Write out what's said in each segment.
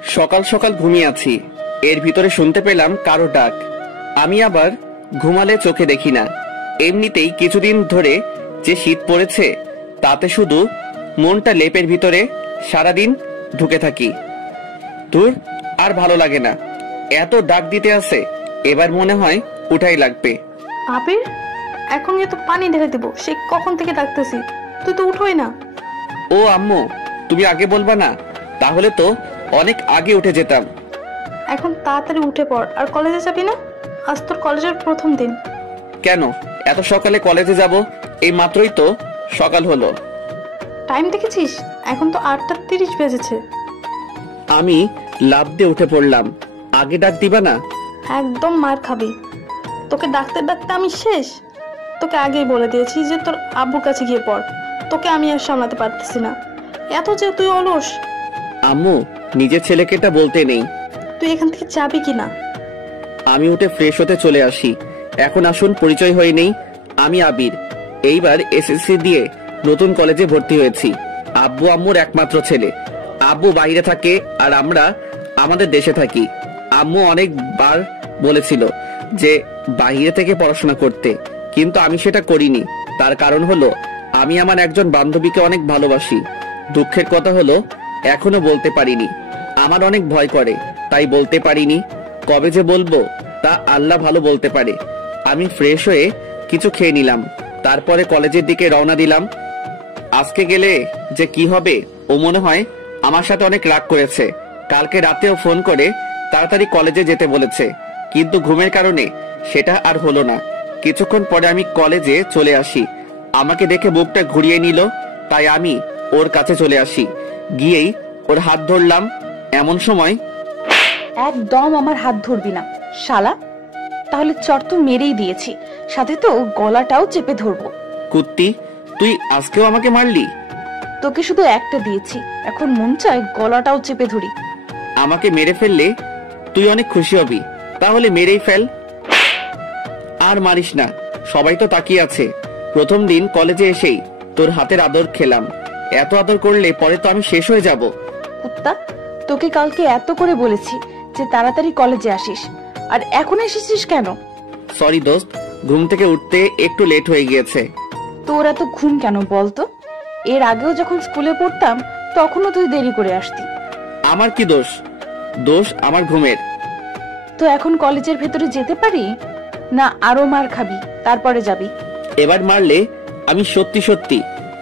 সকাল সকাল ঘুমিয়ে আছি, এর ভিতরে শুনতে পেলাম কারো ডাক। আমি আবার ঘুমালে চোখে দেখি না। এমনিতেই কিছুদিন ধরে যে শীত পড়েছে, তাতে শুধু মনটা লেপের ভিতরে সারাদিন ঢুকে থাকি। দূর, আর ভালো লাগে না। এত ডাক দিতে আছে, এবার মনে হয় উঠাই লাগবে। আবির, এখন গিয়ে তো পানি ঢেলে দেবো। সে কখন থেকে ডাকতেছি, তুই তো উঠোই না। ও আম্মু, তুমি আগে বলবা না? তাহলে তো অনেক আগে উঠে যেতাম। এখন তাড়াতাড়ি উঠে পড়। আর কলেজে যাবি না? আজ তোর কলেজের প্রথম দিন। কেন এত সকালে কলেজে যাব? এই মাত্রই তো সকাল হলো। টাইম দেখেছিস? এখন তো 8:30 বেজেছে। আমি লাফ দিয়ে উঠে পড়লাম। আগে ডাক দিবা না? একদম মার খাবি। তোকে ডাকতে ডাকতে আমি শেষ। তোকে আগেই বলে দিয়েছি যে তোর আব্বুর কাছে গিয়ে পড়। তোকে আমি আর সামলাতে পারতেছি না। এত যে তুই অলস। আম্মু, নিজের ছেলেকে এটা বলতে নেই। তুই এখান থেকে যাবি কিনা? আমি উঠে ফ্রেশ হতে চলে আসি। এখন আসুন পরিচয় হয়ে নেই। আমি আবির। এইবার এসএসসি দিয়ে নতুন কলেজে ভর্তি হয়েছি। আব্বু আম্মুর একমাত্র ছেলে। আব্বু বাইরে থাকে আর আমরা আমাদের দেশে থাকি। আম্মু অনেকবার বলেছিল যে বাইরে থেকে পড়াশোনা করতে, কিন্তু আমি সেটা করিনি। তার কারণ হলো আমি আমার একজন বান্ধবীকে অনেক ভালোবাসি। দুঃখের কথা হলো এখনো বলতে পারিনি। আমার অনেক ভয় করে, তাই বলতে পারিনি। কবে যে বলবো তা আল্লাহ ভালো বলতে পারে। আমি ফ্রেশ হয়ে কিছু খেয়ে নিলাম, তারপরে কলেজের দিকে রওনা দিলাম। আজকে গেলে যে কি হবে, ও মনে হয় আমার সাথে অনেক রাগ করেছে। কালকে রাতেও ফোন করে তাড়াতাড়ি কলেজে যেতে বলেছে, কিন্তু ঘুমের কারণে সেটা আর হলো না। কিছুক্ষণ পরে আমি কলেজে চলে আসি। আমাকে দেখে মুখটা ঘুরিয়ে নিল, তাই আমি ওর কাছে চলে আসি। গিয়েই ওর হাত ধরলাম। এমন সময় একদম আমার হাত ধরবি না শালা, তাহলে চট তো মেরেই দিয়েছি, সাথে তো গলাটাও চেপে ধরবো। কুত্তি, তুই আজকেও আমাকে মারলি? তোকে শুধু একটা দিয়েছি, এখন মন চায় গলাটাও চেপে ধরি। আমাকে মেরে ফেললে তুই অনেক খুশি হবি, তাহলে মেরেই ফেল। আর মারিস না, সবাই তো তাকিয়ে আছে। প্রথম দিন কলেজে এসেই তোর হাতের আদর খেলাম। এত আদর করলে পরে তো আমি শেষ হয়ে যাব। কুত্তা, তোকে কালকে এত করে বলেছি যে তাড়াতাড়ি কলেজে আসিস, আর এখন এসেছিস কেন? সরি দোস্ত, ঘুম থেকে উঠতে একটু লেট হয়ে গিয়েছে। তোর এত ঘুম কেন বলতো? এর আগেও যখন স্কুলে পড়তাম তখনও তুই দেরি করে আসতি। আমার কি দোষ? দোষ আমার ঘুমের। তো এখন কলেজের ভেতরে যেতে পারি না? আরো মার খাবি, তারপরে যাবি? এবার মারলে আমি সত্যি সত্যি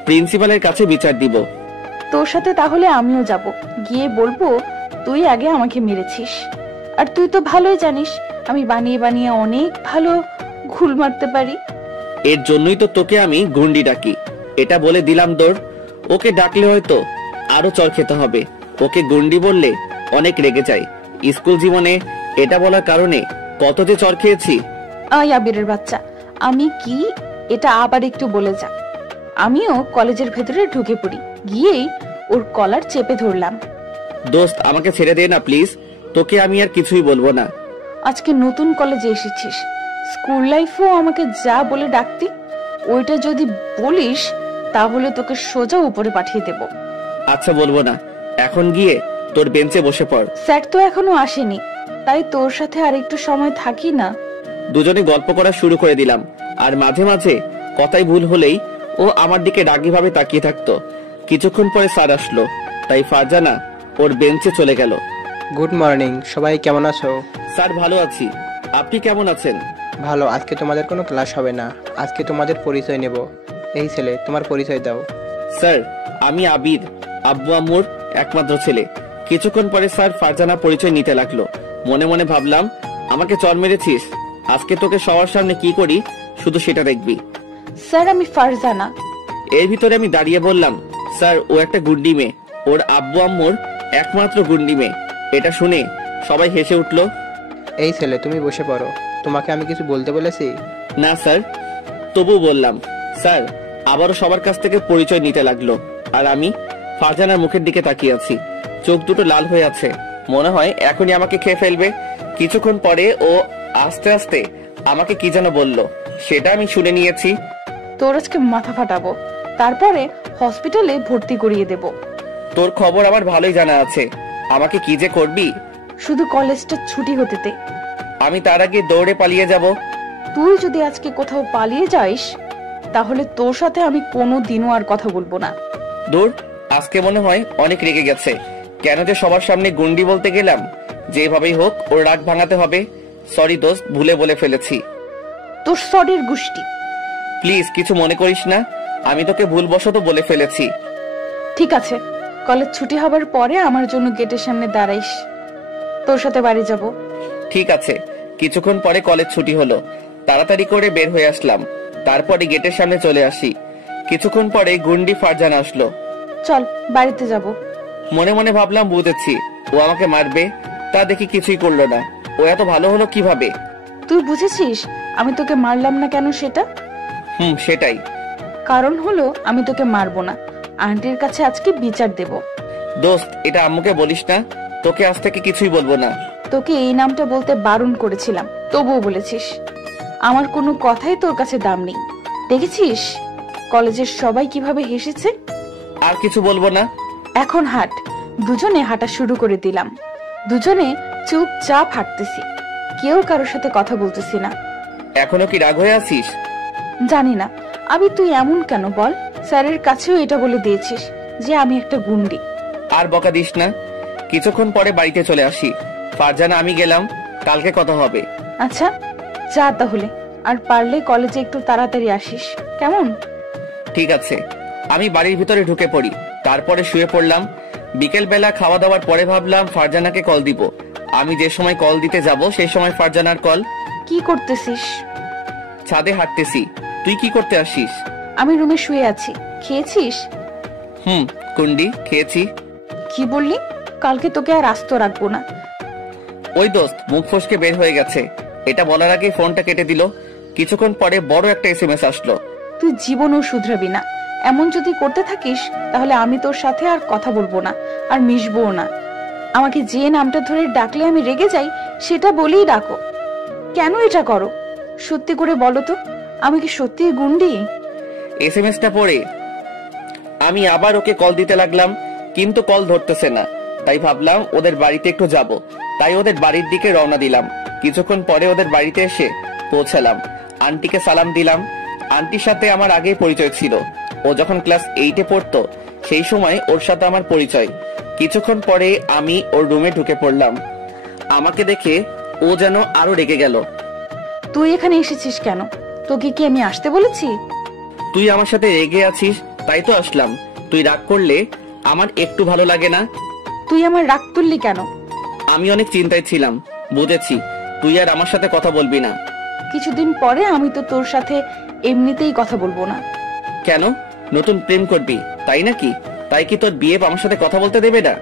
প্রিন্সিপালের কাছে বিচার দিব। তোর সাথে তাহলে আমিও যাব, গিয়ে বলবো তুই আগে আমাকে মেরেছিস। আর তুই তো ভালোই জানিস আমি বানিয়ে বানিয়ে অনেক ভালো ঘুল মারতে পারি। এর জন্যই তো তোকে আমি গুন্ডি ডাকি। এটা বলে দিলাম দৌড়। ওকে ডাকলে হয়তো আরো চর খেতে হবে। ওকে গুন্ডি বললে অনেক রেগে যায়। স্কুল জীবনে এটা বলার কারণে কত যে চর খেয়েছি। আয় আবিরের বাচ্চা, আমি কি এটা আবার একটু বলে যা। আমিও কলেজের ভেতরে ঢুকে পড়ি, গিয়েই ওর কলার চেপে ধরলাম। দোস্ত, আমাকে ছেড়ে দে না প্লিজ। তোকে আমি আর কিছুই বলবো না। আজকে নতুন কলেজে এসেছিস, স্কুল লাইফও আমাকে যা বলে ডাকতি, ওইটা যদি বলিস তাহলে তোকে সোজা উপরে পাঠিয়ে দেব। আচ্ছা, বলবো না। এখন গিয়ে তোর বেঞ্চে বসে পড়। স্যার তো এখনো আসেনি, তাই তোর সাথে আর একটু সময় থাকি না? দুজনে গল্প করা শুরু করে দিলাম। আর মাঝে মাঝে কথাই ভুল হলেই ও আমার দিকে রাগী ভাবে তাকিয়ে থাকতো। কিছুক্ষণ পরে স্যার আসলো, তাই ফারজানা ওর বেঞ্চে চলে গেল। গুড মর্নিং, সবাই কেমন আছো? স্যার, ভালো আছি। আপনি কেমন আছেন? ভালো। আজকে তোমাদের কোনো ক্লাস হবে না, আজকে তোমাদের পরিচয় নেব। এই ছেলে, তোমার পরিচয় দাও। স্যার, আমি আবির, আব্বু আম্মুর একমাত্র ছেলে। কিছুক্ষণ পরে স্যার ফারজানা পরিচয় নিতে লাগলো। মনে মনে ভাবলাম, আমাকে চর মেরেছিস, আজকে তোকে সবার সামনে কি করি শুধু সেটা দেখবি। স্যার, আমি ফারজানা। এর ভিতরে আমি দাঁড়িয়ে বললাম, স্যার, ও একটা গুন্ডি মেয়ে, ওর আব্বু আম্মুর একমাত্র গুন্ডি মেয়ে। এটা শুনে সবাই হেসে উঠলো। এই ছেলে, তুমি বসে পড়ো। তোমাকে আমি কিছু বলতে বলেছি? না স্যার, তবু বললাম। স্যার আবারও সবার কাছ থেকে পরিচয় নিতে লাগলো, আর আমি ফারজানার মুখের দিকে তাকিয়ে আছি। চোখ দুটো লাল হয়ে আছে, মনে হয় এখনই আমাকে খেয়ে ফেলবে। কিছুক্ষণ পরে ও আস্তে আস্তে আমাকে কি যেন বলল, সেটা আমি শুনে নিয়েছি। তোর আজকে মাথা ফাটাবো, তারপরে হসপিটালে ভর্তি করিয়ে দেব। তোর খবর আমার ভালোই জানা আছে। আমাকে কি যে করবি? শুধু কলেজটা ছুটি হতে দে। আমি তার আগে দৌড়ে পালিয়ে যাব। তুই যদি আজকে কোথাও পালিয়ে যাস তাহলে তোর সাথে আমি কোনোদিনও আর কথা বলবো না। দূর, আজকে মনে হয় অনেক রেগে গেছে। কেন যে সবার সামনে গুন্ডি বলতে গেলাম। যেভাবেই হোক ওর রাগ ভাঙাতে হবে। সরি দোস্ত, ভুলে বলে ফেলেছি। তোর সরির গুষ্টি। প্লিজ কিছু মনে করিস না, আমি তোকে ভুলবশত বলে ফেলেছি। ঠিক আছে, কলেজ ছুটি হবার পরে আমার জন্য গেটের সামনে দাঁড়াইস, তোর সাথে বাড়ি যাব। ঠিক আছে। কিছুক্ষণ পরে কলেজ ছুটি হলো। তাড়াতাড়ি করে বের হয়ে আসলাম। তারপরে গেটের সামনে চলে আসি। কিছুক্ষণ পরে গুন্ডি ফারজান আসলো। চল বাড়িতে যাব। মনে মনে ভাবলাম বুঝেছি ও আমাকে মারবে, তা দেখি কিছুই করলো না। ও এত ভালো হলো কিভাবে? তুই বুঝেছিস আমি তোকে মারলাম না কেন সেটা? সেটাই। কারণ হলো আমি তোকে মারবো না, আন্টির কাছে আজকে বিচার দেব। দোস্ত, এটা আম্মুকে বলিস না। তোকে আজ থেকে কিছুই বলবো না। তোকে এই নামটা বলতে বারণ করেছিলাম, তবুও বলেছিস। আমার কোনো কথাই তোর কাছে দাম নেই। দেখেছিস কলেজের সবাই কিভাবে হেসেছে। আর কিছু বলবো না। এখন হাঁট। দুজনে হাঁটা শুরু করে দিলাম। দুজনে চুপচাপ হাঁটতেছি, কেউ কারোর সাথে কথা বলতেছি না। এখনো কি রাগ হয়ে আছিস? জানি না আমি, তুই এমন কেন বল? স্যারের কাছেও এটা বলে দিয়েছিস যে আমি একটা গুন্ডি। আর বকা দিস না। কিছুক্ষণ পরে বাড়িতে চলে আসি। ফারজানা, আমি গেলাম, কালকে কথা হবে। আচ্ছা যা তাহলে, আর পারলে কলেজে একটু তাড়াতাড়ি আসিস, কেমন? ঠিক আছে। আমি বাড়ির ভিতরে ঢুকে পড়ি, তারপরে শুয়ে পড়লাম। বিকেল বেলা খাওয়া দাওয়ার পরে ভাবলাম ফারজানাকে কল দিব। আমি যে সময় কল দিতে যাব সেই সময় ফারজানার কল। কি করতেছিস? ছাদে হাঁটতেছি। তুই কি করতে আসিস? আমি রুমে শুয়ে আছি। খেয়েছিস? কুন্ডি, খেয়েছি। কি বললি? কালকে তোকে আর আস্ত রাখবো না। ওই দোস্ত মুখ ফসকে বের হয়ে গেছে। এটা বলার আগে ফোনটা কেটে দিল। কিছুক্ষণ পরে বড় একটা SMS আসলো। তুই জীবনও শুধরাবি না। এমন যদি করতে থাকিস তাহলে আমি তোর সাথে আর কথা বলবো না, আর মিশবো না। আমাকে যে নামটা ধরে ডাকলে আমি রেগে যাই সেটা বলেই ডাকো। কেন এটা করো? সত্যি করে বলো তো, আমি কি সত্যি গুন্ডি? SMS-টা পড়ে আমি আবার ওকে কল দিতে লাগলাম, কিন্তু কল ধরতেছে না। তাই ভাবলাম ওদের বাড়িতে একটু যাব। তাই ওদের বাড়ির দিকে রওনা দিলাম। কিছুক্ষণ পরে ওদের বাড়িতে এসে পৌঁছালাম। আন্টিকে সালাম দিলাম। আন্টির সাথে আমার আগেই পরিচয় ছিল। ও যখন ক্লাস 8-এ পড়তো সেই সময় ওর সাথে আমার পরিচয়। কিছুক্ষণ পরে আমি ওর রুমে ঢুকে পড়লাম। আমাকে দেখে ও যেন আরো রেগে গেল। তুই এখানে এসেছিস কেন? তোকে কি আমি আসতে বলেছি? তুই আমার সাথে রেগে আছিস তাই তো আসলাম। তুই রাগ করলে আমার একটু ভালো লাগে না। তুই আমার রাগ তুললি কেন? আমি অনেক চিন্তায় ছিলাম। বুঝেছি তুই আর আমার সাথে কথা বলবি না। কিছুদিন পরে আমি তো তোর সাথে এমনিতেই কথা বলবো না। কেন? নতুন প্রেম করবি তাই নাকি? তাই কি তোর বিয়ে আমার সাথে কথা বলতে দেবে না?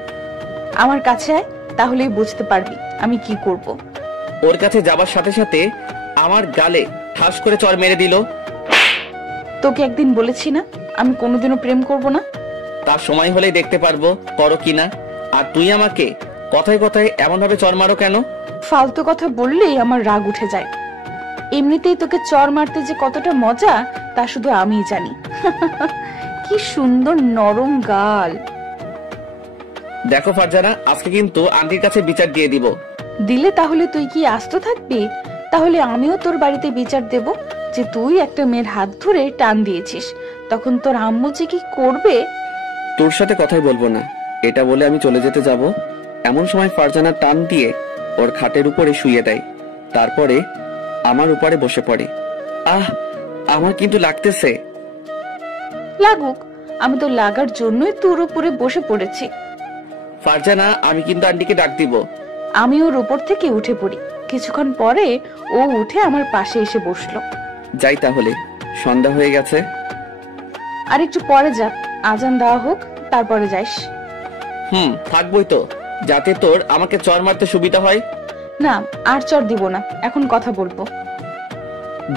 আমার কাছে আয়, তাহলেই বুঝতে পারবি আমি কি করব। ওর কাছে যাবার সাথে সাথে আমার গালে ঠাস করে চড় মেরে দিল। তোকে একদিন বলেছি না আমি কোনোদিনও প্রেম করব না? তার সময় হলেই দেখতে পারবো করো কিনা। আর তুই আমাকে কথায় কথায় এমন ভাবে চড় মারো কেন? ফালতু কথা বললেই আমার রাগ উঠে যায়। এমনিতেই তোকে চড় মারতে যে কতটা মজা তা শুধু আমিই জানি। কি সুন্দর নরম গাল। দেখো ফারজানা, আজকে কিন্তু আন্টির কাছে বিচার দিয়ে দিব। দিলে তাহলে তুই কি আস্ত থাকবি? তাহলে আমিও তোর বাড়িতে বিচার দেব যে তুই একটা মেয়ের হাত ধরে টান দিয়েছিস। তখন তোর আম্মু যে কি করবে। তোর সাথে কথাই বলবো না, এটা বলে আমি চলে যেতে যাব। এমন সময় ফারজানা টান দিয়ে ওর খাটের উপরে শুইয়ে দেয়। তারপরে আমার উপরে বসে পড়ে। আমার কিন্তু লাগতেছে। লাগুক, আমি তো লাগার জন্যই তোর উপরে বসে পড়েছি। ফারজানা, আমি কিন্তু আন্টিকে ডাক দিব। আমি ওর উপর থেকে উঠে পড়ি। কিছুক্ষণ পরে ও উঠে আমার পাশে এসে বসলো। যাই তাহলে, সন্ধ্যা হয়ে গেছে। আর একটু পরে যা, আজান দেওয়া হোক তারপরে যাইস। থাকবই তো, যাতে তোর আমাকে চর মারতে সুবিধা হয়। না, আর চর দিব না, এখন কথা বলবো।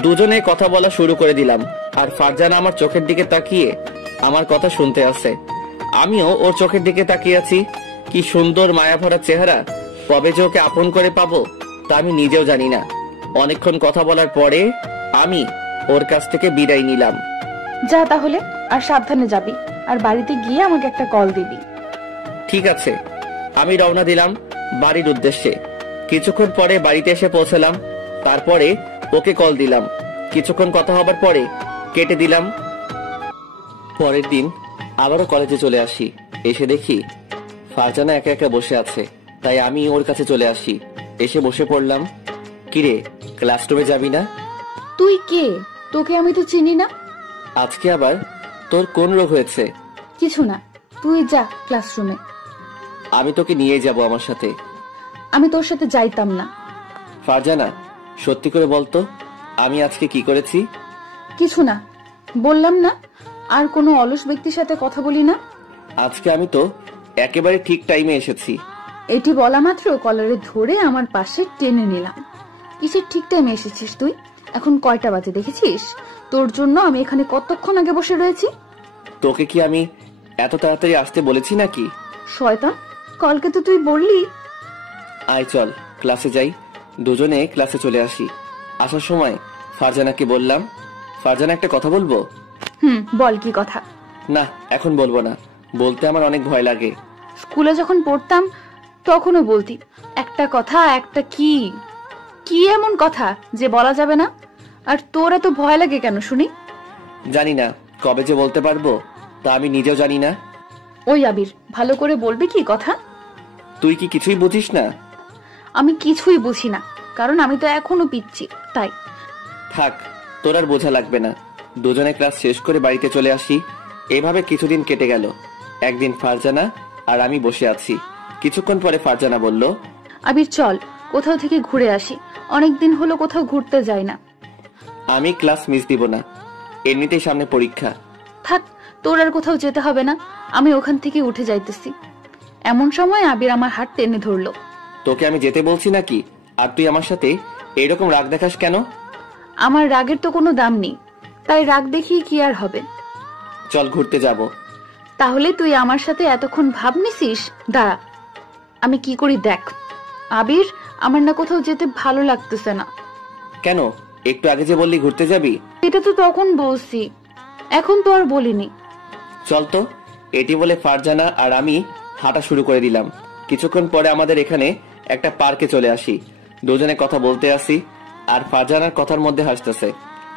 দুজনে কথা বলা শুরু করে দিলাম। আর ফারজানা আমার চোখের দিকে তাকিয়ে আমার কথা শুনতে আছে। আমিও ওর চোখের দিকে তাকিয়ে আছি। কি সুন্দর মায়াভরা চেহারা। কবে যে ওকে আপন করে পাবো তা আমি নিজেও জানি না। অনেকক্ষণ কথা বলার পরে আমি ওর কাছ থেকে বিদায় নিলাম। যা তাহলে, আর সাবধানে যাবি। আর বাড়িতে গিয়ে আমাকে একটা কল দিবি। ঠিক আছে। আমি রওনা দিলাম বাড়ির উদ্দেশ্যে। কিছুক্ষণ পরে বাড়িতে এসে পৌঁছলাম। তারপরে ওকে কল দিলাম। কিছুক্ষণ কথা হবার পরে কেটে দিলাম। পরের দিন আবারও কলেজে চলে আসি। এসে দেখি ফারজানা একা একা বসে আছে, তাই আমি ওর কাছে চলে আসি। এসে বসে পড়লাম। কিরে, ক্লাসরুমে যাবি না? তুই কে? তোকে আমি তো চিনি না। আজকে আবার তোর কোন রোগ হয়েছে? কিছু না, তুই যা ক্লাসরুমে। আমি তোকে নিয়ে যাব আমার সাথে। আমি তোর সাথে যাইতাম না। ফারজানা, সত্যি করে বলতো আমি আজকে কি করেছি? কিছু না, বললাম না আর কোনো অলস ব্যক্তির সাথে কথা বলি না। আজকে আমি তো একেবারে ঠিক টাইমে এসেছি। এটি বলা মাত্র কলারে ধরে আমার পাশে টেনে নিলাম। কিসের ঠিক টাইমে এসেছিস তুই? এখন কয়টা বাজে দেখেছিস? তোর জন্য আমি এখানে কতক্ষণ আগে বসে রয়েছি। তোকে কি আমি এত তাড়াতাড়ি আসতে বলেছি নাকি? শয়তান, কালকে তো তুই বললি। আয় চল ক্লাসে যাই। দুজনে ক্লাসে চলে আসি। আসার সময় ফারজানাকে বললাম, ফারজানা একটা কথা বলবো। বল, কি কথা? না, এখন বলবো না, বলতে আমার অনেক ভয় লাগে। স্কুলে যখন পড়তাম তখনও বলতি একটা কথা, একটা কি কি এমন কথা যে বলা যাবে না? আর তোর এত ভয় লাগে কেন শুনি? জানি না কবে যে বলতে পারবো, তা আমি নিজেও জানি না। ওই আবির, ভালো করে বলবি কি কথা? তুই কি কিছুই বুঝিস না? আমি কিছুই বুঝি না, কারণ আমি তো এখনো পিচ্ছি, তাই। থাক, তোর আর বোঝা লাগবে না। দুজনে ক্লাস শেষ করে বাড়িতে চলে আসি। এভাবে কিছুদিন কেটে গেল। একদিন ফারজানা আর আমি বসে আছি। কিছুক্ষণ পরে ফারজানা বলল, আবির চল কোথাও থেকে ঘুরে আসি, অনেকদিন হলো কোথাও ঘুরতে যাই না। আমি ক্লাস মিস দিব না, এমনিতেই সামনে পরীক্ষা। থাক, তোর আর কোথাও যেতে হবে না, আমি ওখান থেকে উঠে যাইতেছি। এমন সময় আবির আমার হাত টেনে ধরলো। তোকে আমি যেতে বলছি নাকি, আর তুই আমার সাথে এইরকম রাগ দেখাস কেন? আমার রাগের তো কোনো দাম নেই, তাই রাগ দেখিয়ে কি আর হবে? চল ঘুরতে যাব। তাহলে তুই আমার সাথে এতক্ষণ ভাব নিছিস? দাঁড়া, আমি কি করি দেখ। আবির, আমার না কোথাও যেতে ভালো লাগতেছে না। কেন? একটু আগে যে বললি ঘুরতে যাবি। এটা তো তখন বলছি, এখন তো আর বলিনি। চল তো। এটি বলে ফারজানা আর আমি হাঁটা শুরু করে দিলাম। কিছুক্ষণ পরে আমাদের এখানে একটা পার্কে চলে আসি। দুজনে কথা বলতে আসি, আর ফারজানার কথার মধ্যে হাসতেছে।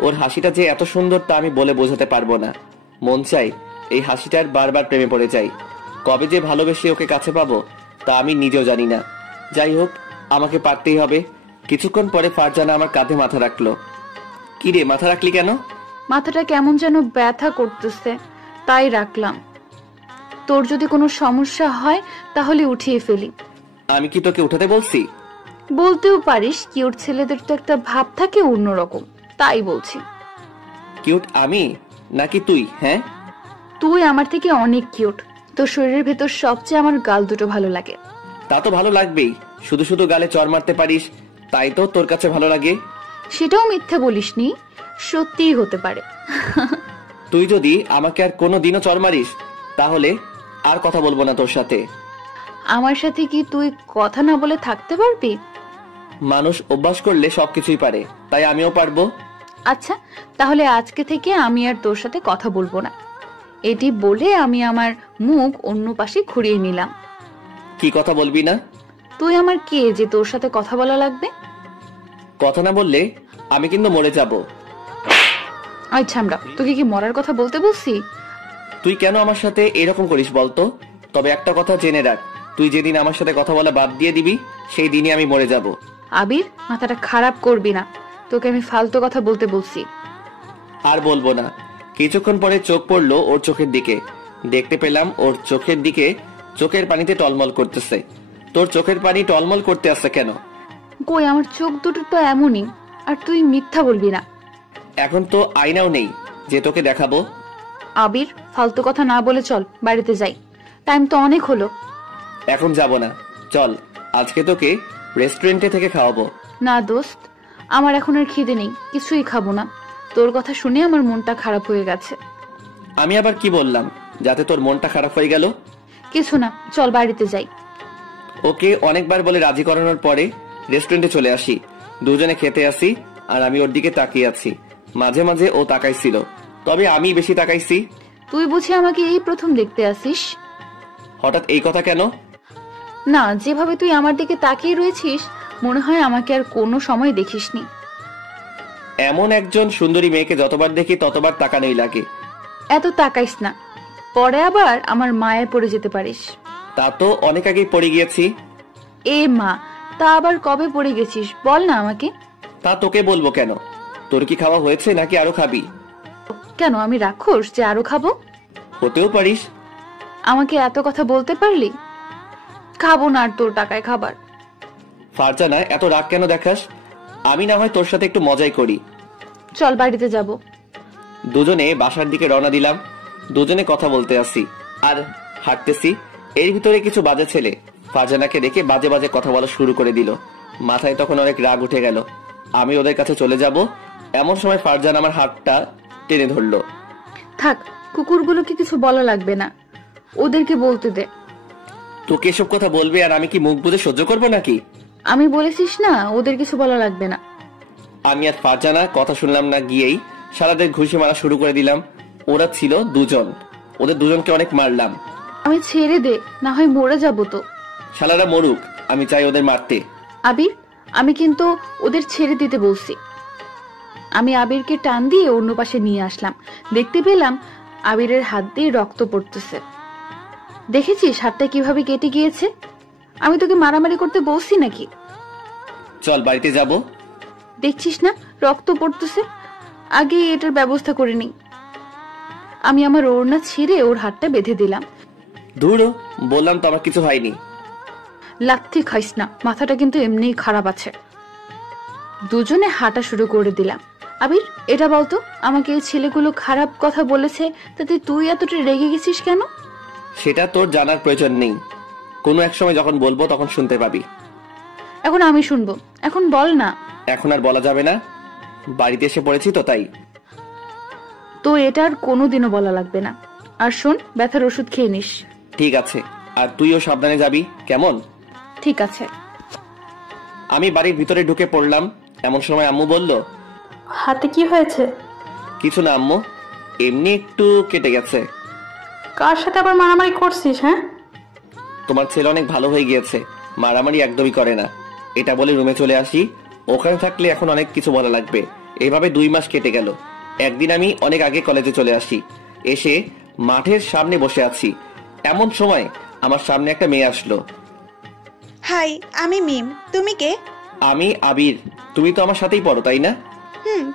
ওর হাসিটা যে এত সুন্দর তা আমি বলে বোঝাতে পারবো না। মন চাই এই হাসিটার বারবার প্রেমে পড়ে যাই। কবে যে ভালোবেসে ওকে কাছে পাবো তা আমি নিজেও জানি না। যাই হোক, আমাকে পারতেই হবে। কিছুক্ষণ পরে ফারজানা আমার কাঁধে মাথা রাখলো। কি রে, মাথা রাখলি কেন? মাথাটা কেমন যেন ব্যথা করতেছে, তাই রাখলাম। তোর যদি কোনো সমস্যা হয় তাহলে উঠিয়ে ফেলি। আমি কি তোকে উঠাতে বলছি? বলতেও পারিস, কিউট ছেলেদের তো একটা ভাব থাকে অন্যরকম, তাই বলছি। কিউট আমি নাকি তুই? হ্যাঁ, তুই আমার থেকে অনেক কিউট। তোর শরীরের ভেতর সবচেয়ে আমার গাল দুটো ভালো লাগে। তা তো ভালো লাগবেই। শুধু শুধু গালে চড় মারতে পারিস, তাই তো তোর কাছে ভালো লাগে। সেটাও মিথ্যে বলিসনি, সত্যিই হতে পারে। তুই যদি আমাকে আর কোনোদিনও চড় মারিস তাহলে আর কথা বলবো না তোর সাথে। আমার সাথে কি তুই কথা না বলে থাকতে পারবি? মানুষ অভ্যাস করলে সবকিছুই পারে, তাই আমিও পারবো। আচ্ছা, তাহলে আজকে থেকে আমি আর তোর সাথে কথা বলবো না। এটি বলে আমি আমার মুখ অন্য পাশে ঘুরিয়ে নিলাম। কি কথা বলবি না? তুই আমার কে যে তোর সাথে কথা বলা লাগবে? কথা না বললে আমি কিন্তু মরে যাব। আচ্ছা, আমরা তোকে কি মরার কথা বলতে বলছি? তুই কেন আমার সাথে এরকম করিস বলতো? তবে একটা কথা জেনে রাখ, তুই যেদিন আমার সাথে কথা বলা বাদ দিয়ে দিবি সেই দিনই আমি মরে যাব। আবির, মাথাটা খারাপ করবি না, তোকে আমি ফালতু কথা বলতে বলছি। আর বলবো না। কিছুক্ষণ পরে চোখ পড়লো ওর চোখের দিকে। দেখতে পেলাম ওর চোখের দিকে চোখের পানিতে টলমল করতেছে। তোর চোখের পানি টলমল করতে আসছে কেন? কই, আমার চোখ দুটো তো এমনই, আর তুই মিথ্যা বলবি না। এখন তো আয়নাও নেই যে তোকে দেখাবো। আবির, ফালতু কথা না বলে চল বাড়িতে যাই, টাইম তো অনেক হলো। এখন যাব না, চল আজকে তোকে রেস্টুরেন্টে থেকে খাওয়াবো। না দোস্ত, আমার এখন আর খিদে নেই, কিছুই খাবো না। তোর কথা শুনে আমার মনটা খারাপ হয়ে গেছে। আমি আবার কি বললাম যাতে তোর মনটা খারাপ হয়ে গেল? কিছু না, চল বাড়িতে যাই। ওকে অনেকবার বলে রাজি করানোর পরে রেস্টুরেন্টে চলে আসি। দুজনে খেতে আসি, আর আমি ওর দিকে তাকিয়ে আছি। মাঝে মাঝে ও তাকাইছিল, তবে আমি বেশি তাকাইছি। তুই বুঝি আমাকে এই প্রথম দেখতে আসিস? হঠাৎ এই কথা কেন? না, যেভাবে তুই আমার দিকে তাকিয়ে রয়েছিস মনে হয় আমাকে আর কোনো সময় দেখিসনি। এমন একজন সুন্দরী মেয়েকে যতবার দেখি ততবার তাকানোই লাগে। এত তাকাইস না, পরে আবার আমার মায়ে পড়ে যেতে পারিস। তা তো অনেক আগেই পড়ে গিয়েছি। এ মা, তা আবার কবে পড়ে গেছিস বল না আমাকে। তা তোকে বলবো কেন? তোর কি খাওয়া হয়েছে নাকি আরো খাবি? কেন, আমি রাক্ষস যে আরো খাবো? হতেও পারিস। আমাকে এত কথা বলতে পারলি? খাবো না আর তোর টাকায় খাবার। ফারজানা, এত রাগ কেন দেখাস? আমি না হয় তোর সাথে একটু মজাই করি। চল বাড়িতে যাব। দুজনে বাসার দিকে রওনা দিলাম। দুজনে কথা বলতে আসি আর হাঁটতেছি। এর ভিতরে কিছু বাজে ছেলে ফারজানাকে দেখে বাজে বাজে কথা বলা শুরু করে দিল। মাথায় তখন অনেক রাগ উঠে গেল। আমি ওদের কাছে চলে যাব, এমন সময় ফারজানা আমার হাতটা টেনে ধরলো। থাক, কুকুরগুলোকে কিছু বলা লাগবে না, ওদেরকে বলতে দে। তোকে এসব কথা বলবে আর আমি কি মুখ বুজে সহ্য করবো নাকি? আমি বলেছিস না ওদের কিছু বলা লাগবে না। আমি আর ফারজানা কথা শুনলাম না, গিয়েই সারাদের ঘুষি মারা শুরু করে দিলাম। ওরা ছিল দুজন, ওদের দুজনকে অনেক মারলাম। আমি ছেড়ে দে, না হয় মরে যাবো তো। শালারা মরুক, আমি চাই ওদের মারতে। আবির, আমি কিন্তু ওদের ছেড়ে দিতে বলছি। আমি আবিরকে টান দিয়ে অন্য পাশে নিয়ে আসলাম। দেখতে পেলাম আবিরের হাত দিয়ে রক্ত পড়তেছে। দেখেছিস হাতটা কিভাবে কেটে গিয়েছে? আমি তোকে মারামারি করতে বলছি নাকি? চল বাড়িতে যাব। দেখছিস না রক্ত পড়তেছে, আগে এটার ব্যবস্থা করে নি। আমি আমার ওড়না ছিঁড়ে ওর হাতটা বেঁধে দিলাম। ধুরো, বললাম তো আমার কিছু হয়নি। লাথি খাইস না, মাথাটা কিন্তু এমনিই খারাপ আছে। দুজনে হাঁটা শুরু করে দিলাম। আবির, এটা বলতো, আমাকে এই ছেলেগুলো খারাপ কথা বলেছে, তাতে তুই এতটা রেগে গেছিস কেন? সেটা তোর জানার প্রয়োজন নেই। কোনো এক সময় যখন বলবো তখন শুনতে পাবি। এখন আমি শুনবো, এখন বল না। এখন আর বলা যাবে না, বাড়িতে এসে পড়েছি তো তাই। তো এটা আর কোনোদিনও বলা লাগবে না। আর শোন, ব্যথার ওষুধ খেয়ে নিস। ঠিক আছে, আর তুইও সাবধানে যাবি, কেমন? ঠিক আছে। আমি বাড়ির ভিতরে ঢুকে পড়লাম। এমন সময় আম্মু বলল, হাতে কি হয়েছে? কিছু না আম্মু, এমনি একটু কেটে গেছে। কার সাথে আবার মারামারি করছিস? হ্যাঁ, তোমার ছেলে অনেক ভালো হয়ে গিয়েছে, মারামারি একদমই করে না। এটা বলে রুমে চলে আসি। ওখানে থাকলে এখন অনেক কিছু বলা লাগবে। এইভাবে 2 মাস কেটে গেল। একদিন আমি অনেক আগে কলেজে চলে আসি। এসে মাঠের সামনে বসে আছি, এমন সময় আমার সামনে একটা মেয়ে আসলো। হাই, আমি মিম। তুমি কে? আমি আবির। তুমি তো আমার সাথেই পড়ো, তাই না?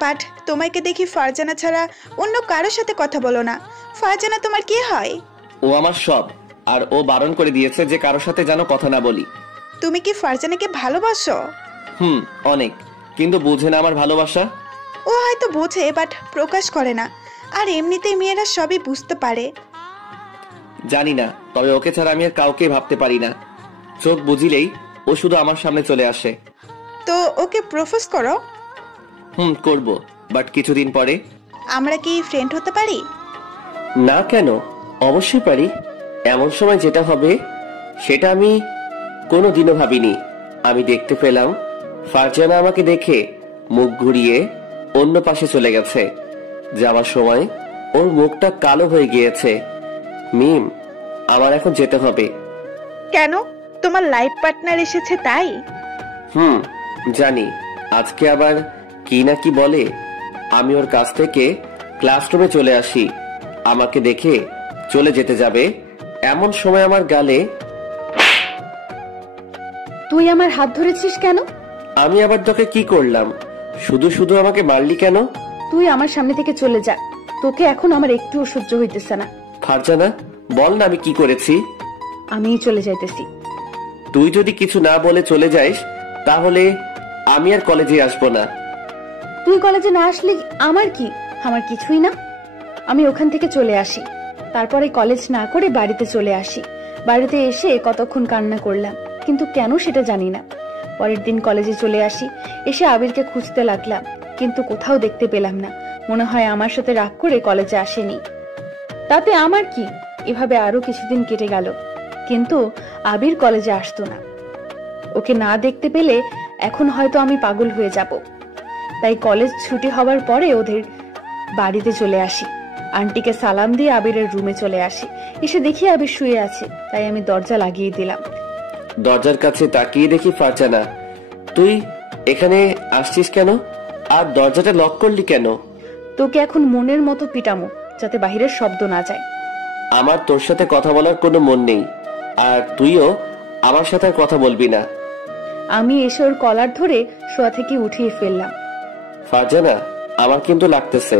বাট তোমাকে দেখি ফারজানা ছাড়া অন্য কারোর সাথে কথা বলো না। ফারজানা তোমার কি হয়? ও আমার সব, আর ও বারণ করে দিয়েছে যে কারোর সাথে যেন কথা না বলি। তুমি কি ফারজানাকে ভালোবাসো? অনেক, কিন্তু বুঝে না আমার ভালোবাসা। ও হয়তো বোঝে, বাট প্রকাশ করে না। আর এমনিতেই মেয়েরা সবই বুঝতে পারে। জানি না, তবে ওকে ছাড়া আমি আর কাউকে ভাবতে পারি না। চোখ বুঝিলেই ও শুধু আমার সামনে চলে আসে। তো ওকে প্রপোজ করো। করব, বাট কিছুদিন পরে। আমরা কি ফ্রেন্ড হতে পারি? না কেন, অবশ্যই পারি। এমন সময় যেটা হবে সেটা আমি কোনোদিনও ভাবিনি। আমি দেখতে পেলাম ফারজানা আমাকে দেখে মুখ ঘুরিয়ে অন্য পাশে চলে গেছে। যাওয়ার সময় ওর মুখটা কালো হয়ে গিয়েছে। মিম, আমার এখন যেতে হবে। কেন? তোমার লাইফ পার্টনার এসেছে তাই? জানি, আজকে আবার কি না কি বলে। আমি ওর কাছ থেকে ক্লাসরুমে চলে আসি। আমাকে দেখে চলে যেতে যাবে, এমন সময় আমার গালে। তুই আমার হাত ধরেছিস কেন? আমি আবার তোকে কি করলাম? শুধু শুধু আমাকে মারলি কেন? তুই আমার সামনে থেকে চলে যা, তোকে এখন আমার একটুও সহ্য হইতেছে না। ফারজানা, বল না আমি কি করেছি? আমিই চলে যাইতেছি। তুই যদি কিছু না বলে চলে যাইস তাহলে আমি আর কলেজে আসবো না। তুই কলেজে না আসলে আমার কি? আমার কিছুই না। আমি ওখান থেকে চলে আসি, তারপরে কলেজ না করে বাড়িতে চলে আসি। বাড়িতে এসে কতক্ষণ কান্না করলাম, কিন্তু কেন সেটা জানি না। পরের দিন কলেজে চলে আসি, এসে আবিরকে খুঁজতে লাগলাম, কিন্তু কোথাও দেখতে পেলাম না। মনে হয় আমার সাথে রাগ করে কলেজে আসেনি। তাতে আমার কি? এভাবে আরো কিছুদিন কেটে গেল, কিন্তু আবির কলেজে আসতো না। ওকে না দেখতে পেলে এখন হয়তো আমি পাগল হয়ে যাব। তাই কলেজ ছুটি হবার পরে ওদের বাড়িতে চলে আসি। আন্টিকে সালাম দিয়ে আবিরের রুমে চলে আসি। এসে দেখি আবির শুয়ে আছে, তাই আমি দরজা লাগিয়ে দিলাম। দরজার কাছে তাকিয়ে দেখি ফারজানা। তুই এখানে আসছিস কেন? আর দরজাটা লক করলি কেন? তোকে এখন মনের মতো পিটামো, যাতে বাহিরের শব্দ না যায়। আমার তোর সাথে কথা বলার কোনো মন নেই, আর তুইও আমার সাথে আর কথা বলবি না। আমি এসে ওর কলার ধরে শোয়া থেকে উঠিয়ে ফেললাম। ফারজানা, আমার কিন্তু লাগতেছে।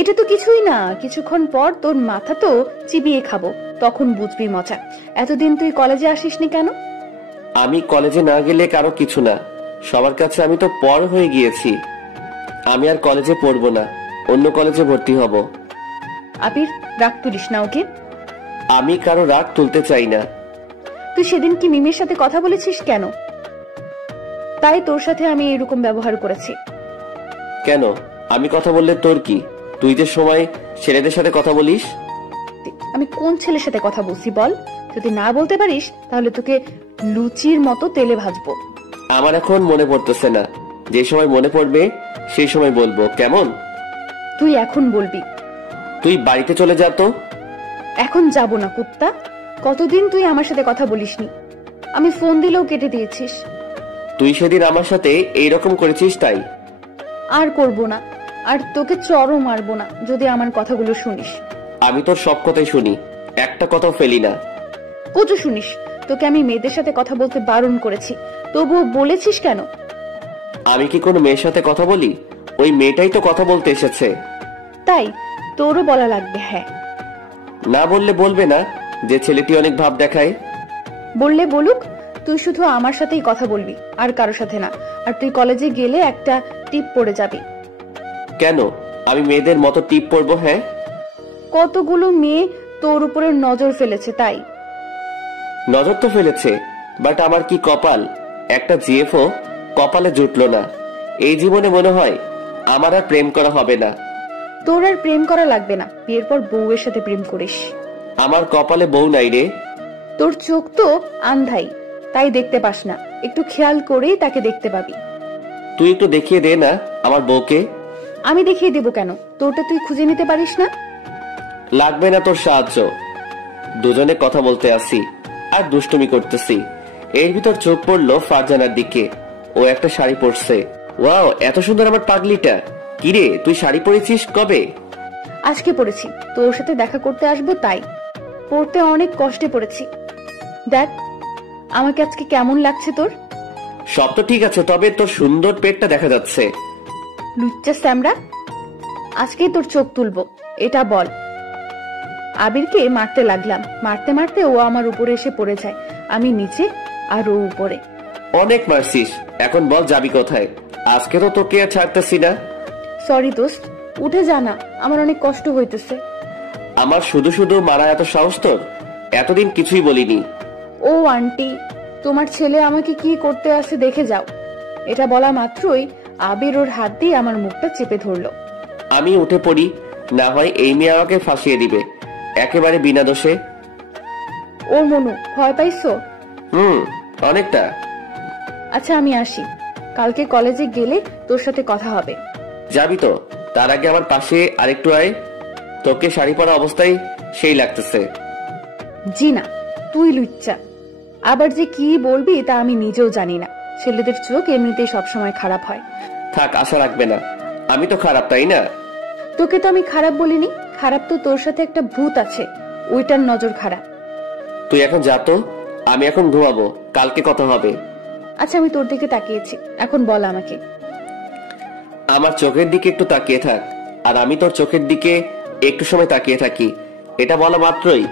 এটা তো কিছুই না, কিছুক্ষণ পর তোর মাথা তো চিবিয়ে খাবো, তখন বুঝবি মজা। এতদিন তুই কলেজে আসিসনি কেন? আমি কলেজে না গেলে কারো কিছু না, সবার কাছে আমি তো পর হয়ে গিয়েছি। আমি আর কলেজে পড়বো না, অন্য কলেজে ভর্তি হব। আবির, রাগ তুলিস না ওকে। আমি কারো রাগ তুলতে চাই না। তুই সেদিন কি মিমের সাথে কথা বলেছিস কেন? তাই তোর সাথে আমি এরকম ব্যবহার করেছি। কেন? আমি কথা বললে তোর কি? তুই যে সময় ছেলেদের সাথে কথা বলিস। আমি কোন ছেলের সাথে কথা বলছি বল? যদি না বলতে পারিস তাহলে তোকে লুচির মতো তেলে ভাজবো। আমার এখন মনে পড়তেছে না, যে সময় মনে পড়বে সেই সময় বলবো, কেমন? তুই এখন বলবি। তুই বাড়িতে চলে যা তো। এখন যাব না কুত্তা। কতদিন তুই আমার সাথে কথা বলিসনি, আমি ফোন দিলেও কেটে দিয়েছিস। তুই সেদিন আমার সাথে এইরকম করেছিস তাই। আর করব না, আর তোকে চরও মারবো না যদি আমার কথাগুলো শুনিস। আমি তোর সব কথাই শুনি, একটা কথাও ফেলি না। কচু শুনিস? তোকে আমি মেয়েদের সাথে কথা বলতে বারণ করেছি, তবুও বলেছিস কেন? আমি কি কোনো মেয়ের সাথে কথা বলি? ওই মেয়েটাই তো কথা বলতে এসেছে। তাই তোরও বলা লাগবে? হ্যাঁ। না বললে বলবে না যে ছেলেটি অনেক ভাব দেখায়? বললে বলুক, তুই শুধু আমার সাথেই কথা বলবি, আর কারো সাথে না। আর তুই কলেজে গেলে একটা টিপ পড়ে যাবি। কেন? আমি মেয়েদের মতো টিপ পরবো? হ্যাঁ, কতগুলো মেয়ে তোর উপরে নজর ফেলেছে তাই। নজর তো ফেলেছে, বাট আমার কি কপাল, একটা জিএফও কপালে জুটলো না। এই জীবনে মনে হয় আমার আর প্রেম করা হবে না। তোর আর প্রেম করা লাগবে না, বিয়ের পর বউয়ের সাথে প্রেম করিস। আমার কপালে বউ নাই রে। তোর চোখ তো আন্ধাই, তাই দেখতে পাস না। একটু খেয়াল করেই তাকে দেখতে পাবি। তুই একটু দেখিয়ে দে না আমার বউকে। আমি দেখিয়ে দেবো কেন? তোরটা তুই খুঁজে নিতে পারিস না? লাগবে না তোর সাহায্য, দুজনে কথা বলতে আসি আর দুষ্টুমি করতেছি। এর ভিতর চোখ পড়লো ফারজানার দিকে। ও একটা শাড়ি পরছে। ওয়াও, এত সুন্দর আমার পাগলিটা। কিরে, তুই শাড়ি পরেছিস কবে? আজকে পড়েছি, তোর সাথে দেখা করতে আসবো তাই। পড়তে অনেক কষ্টে পড়েছি। দেখ আমাকে আজকে কেমন লাগছে তোর। সব তো ঠিক আছে, তবে তোর সুন্দর পেটটা দেখা যাচ্ছে। লুচ্চা স্যামরা, আজকেই তোর চোখ তুলবো, এটা বল। আবিরকে মারতে লাগলাম, মারতে মারতে ও আমার উপরে এসে পড়ে যায়। আমি নিচে আর ও উপরে। অনেক মারছিস, এখন বল যাবি কোথায়? আজকে তো তোকে আর ছাড়তেছি না। সরি দোস্ত, উঠে যা না, আমার অনেক কষ্ট হইতেছে। আমার শুধু শুধু মারা এত সাহস তোর? এতদিন কিছুই বলিনি। ও আন্টি, তোমার ছেলে আমাকে কি করতে আসে দেখে যাও। এটা বলা মাত্রই আবির ওর হাত দিয়ে আমার মুখটা চেপে ধরলো। আমি উঠে পড়ি, না হয় এই মেয়ে আমাকে ফাঁসিয়ে দিবে একেবারে বিনা দোষে। ও মনু, ভয় পাইছো? অনেকটা। আচ্ছা আমি আসি, কালকে কলেজে গেলে তোর সাথে কথা হবে। যাবি তো? তার আগে আমার পাশে আরেকটু আয়। তোকে শাড়ি পরা অবস্থায় সেই লাগতেছে। জি না, তুই লুচ্চা। আবার যে কি বলবি তা আমি নিজেও জানি না। ছেলেদের চোখ এমনিতেই সবসময় খারাপ হয়। থাক, আশা রাখবে না। আমি তো খারাপ, তাই না? তোকে তো আমি খারাপ বলিনি। খারাপ তো তোর সাথে একটা ভূত আছে, ওইটার নজর খারাপ। তুই এখন যা তো, আমি এখন ঘুমাবো, কালকে কথা হবে। আচ্ছা আমি তোর দিকে তাকিয়েছি, এখন বল আমাকে। আমার চোখের দিকে একটু তাকিয়ে থাক, আর আমি তোর চোখের দিকে একটু সময় তাকিয়ে থাকি। এটা বলা মাত্রই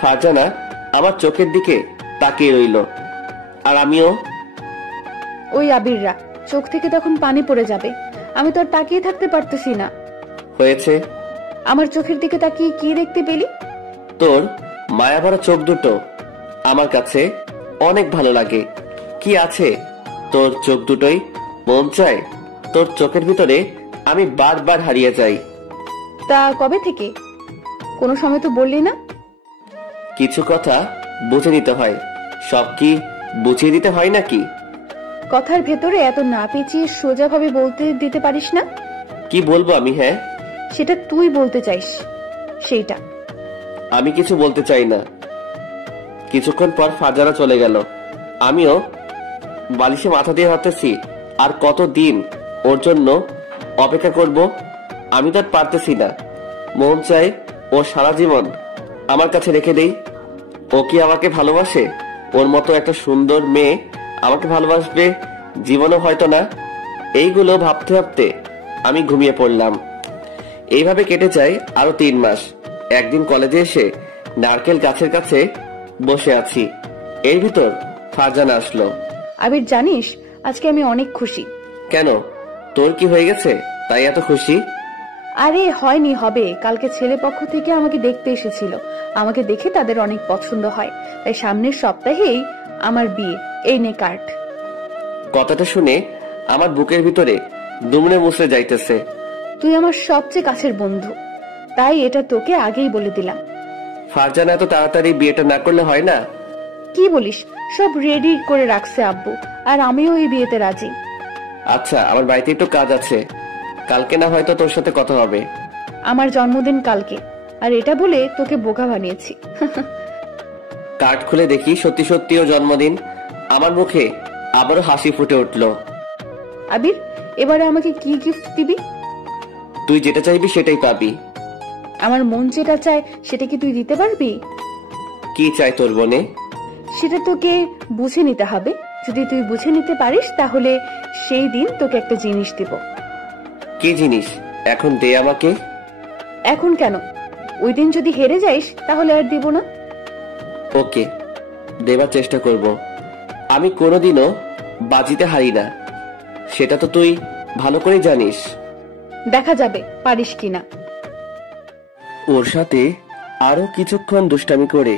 ফারজানা আমার চোখের দিকে তাকিয়ে রইল, আর আমিও। ওই আবিররা, চোখ থেকে তখন পানি পড়ে যাবে। আমি তো আর তাকিয়ে থাকতে পারতেছি না। হয়েছে? আমার চোখের দিকে তাকিয়ে কি দেখতে পেলি? তোর মায়াভরা চোখ দুটো আমার কাছে অনেক ভালো লাগে। কি আছে তোর চোখ দুটোই? মন চায় তোর চোখের ভিতরে আমি বারবার হারিয়ে যাই। তা কবে থেকে? কোনো সময় তো বললি না। কিছু কথা বুঝে নিতে হয়, সব কি বুঝিয়ে দিতে হয় নাকি? কথার ভেতরে এত না পেঁচিয়ে সোজাভাবে বলতে দিতে পারিস না? কি বলবো আমি? হ্যাঁ, সেটা তুই বলতে চাইস, সেইটা। আমি কিছু বলতে চাই না। কিছুক্ষণ পর ফারজানা চলে গেল। আমিও বালিশে মাথা দিয়ে ভাবতেছি আর কতদিন ওর জন্য অপেক্ষা করব। আমি তো আর পারতেছি না। মন চাই ও সারা জীবন আমার কাছে রেখে দেই। ও কি আমাকে ভালোবাসে? ওর মতো একটা সুন্দর মেয়ে আমাকে ভালোবাসবে জীবনও হয়তো না। এইগুলো ভাবতে ভাবতে আমি ঘুমিয়ে পড়লাম। এইভাবে কেটে যায় আরো 3 মাস। একদিন কলেজে এসে নারকেল গাছের কাছে বসে আছি, এর ভিতর ফারজানা আসলো। আবির জানিস, আজকে আমি অনেক খুশি। কেন, তোর কি হয়ে গেছে তাই এত খুশি? আরে হয়নি, হবে। কালকে ছেলে পক্ষ থেকে আমাকে দেখতে এসেছিল। আমাকে দেখে তাদের অনেক পছন্দ হয়, তাই সামনের সপ্তাহেই আমার বিয়ে। এই নে কার্ড। কথাটা শুনে আমার বুকের ভিতরে দুমড়ে মুচড়ে যাইতেছে। তুই আমার সবচেয়ে কাছের বন্ধু, তাই এটা তোকে আগেই বলে দিলাম। ফারজানা এত তাড়াতাড়ি বিয়েটা না করলে হয় না? কি বলিস? সব রেডি করে রাখছে আব্বু, আর আমিও এই বিয়েতে রাজি। আচ্ছা, আমার বাড়িতে একটু কাজ আছে, কালকে না হয়তো তোর সাথে কথা হবে। আমার জন্মদিন কালকে, আর এটা বলে তোকে বোকা বানিয়েছি। কার্ড খুলে দেখি সত্যি সত্যি ও জন্মদিন। আমার মুখে আবারও হাসি ফুটে উঠলো। আবির, এবারে আমাকে কি গিফট দিবি? তুই যেটা চাইবি সেটাই পাবি। আমার মন যেটা চায় সেটা কি তুই দিতে পারবি? কি চাই তোর মনে? সেটা তোকে বুঝে নিতে হবে। যদি তুই বুঝে নিতে পারিস তাহলে সেই দিন তোকে একটা জিনিস দিব। কি জিনিস? এখন দে আমাকে। এখন কেন? ওই দিন যদি হেরে যাইস তাহলে আর দিব না। ওকে, দেবার চেষ্টা করব। আমি কোনোদিনও বাজিতে হারি না, সেটা তো তুই ভালো করে জানিস। দেখা যাবে পারিস কিনা। ওর সাথে আরো কিছুক্ষণ দুষ্টামি করে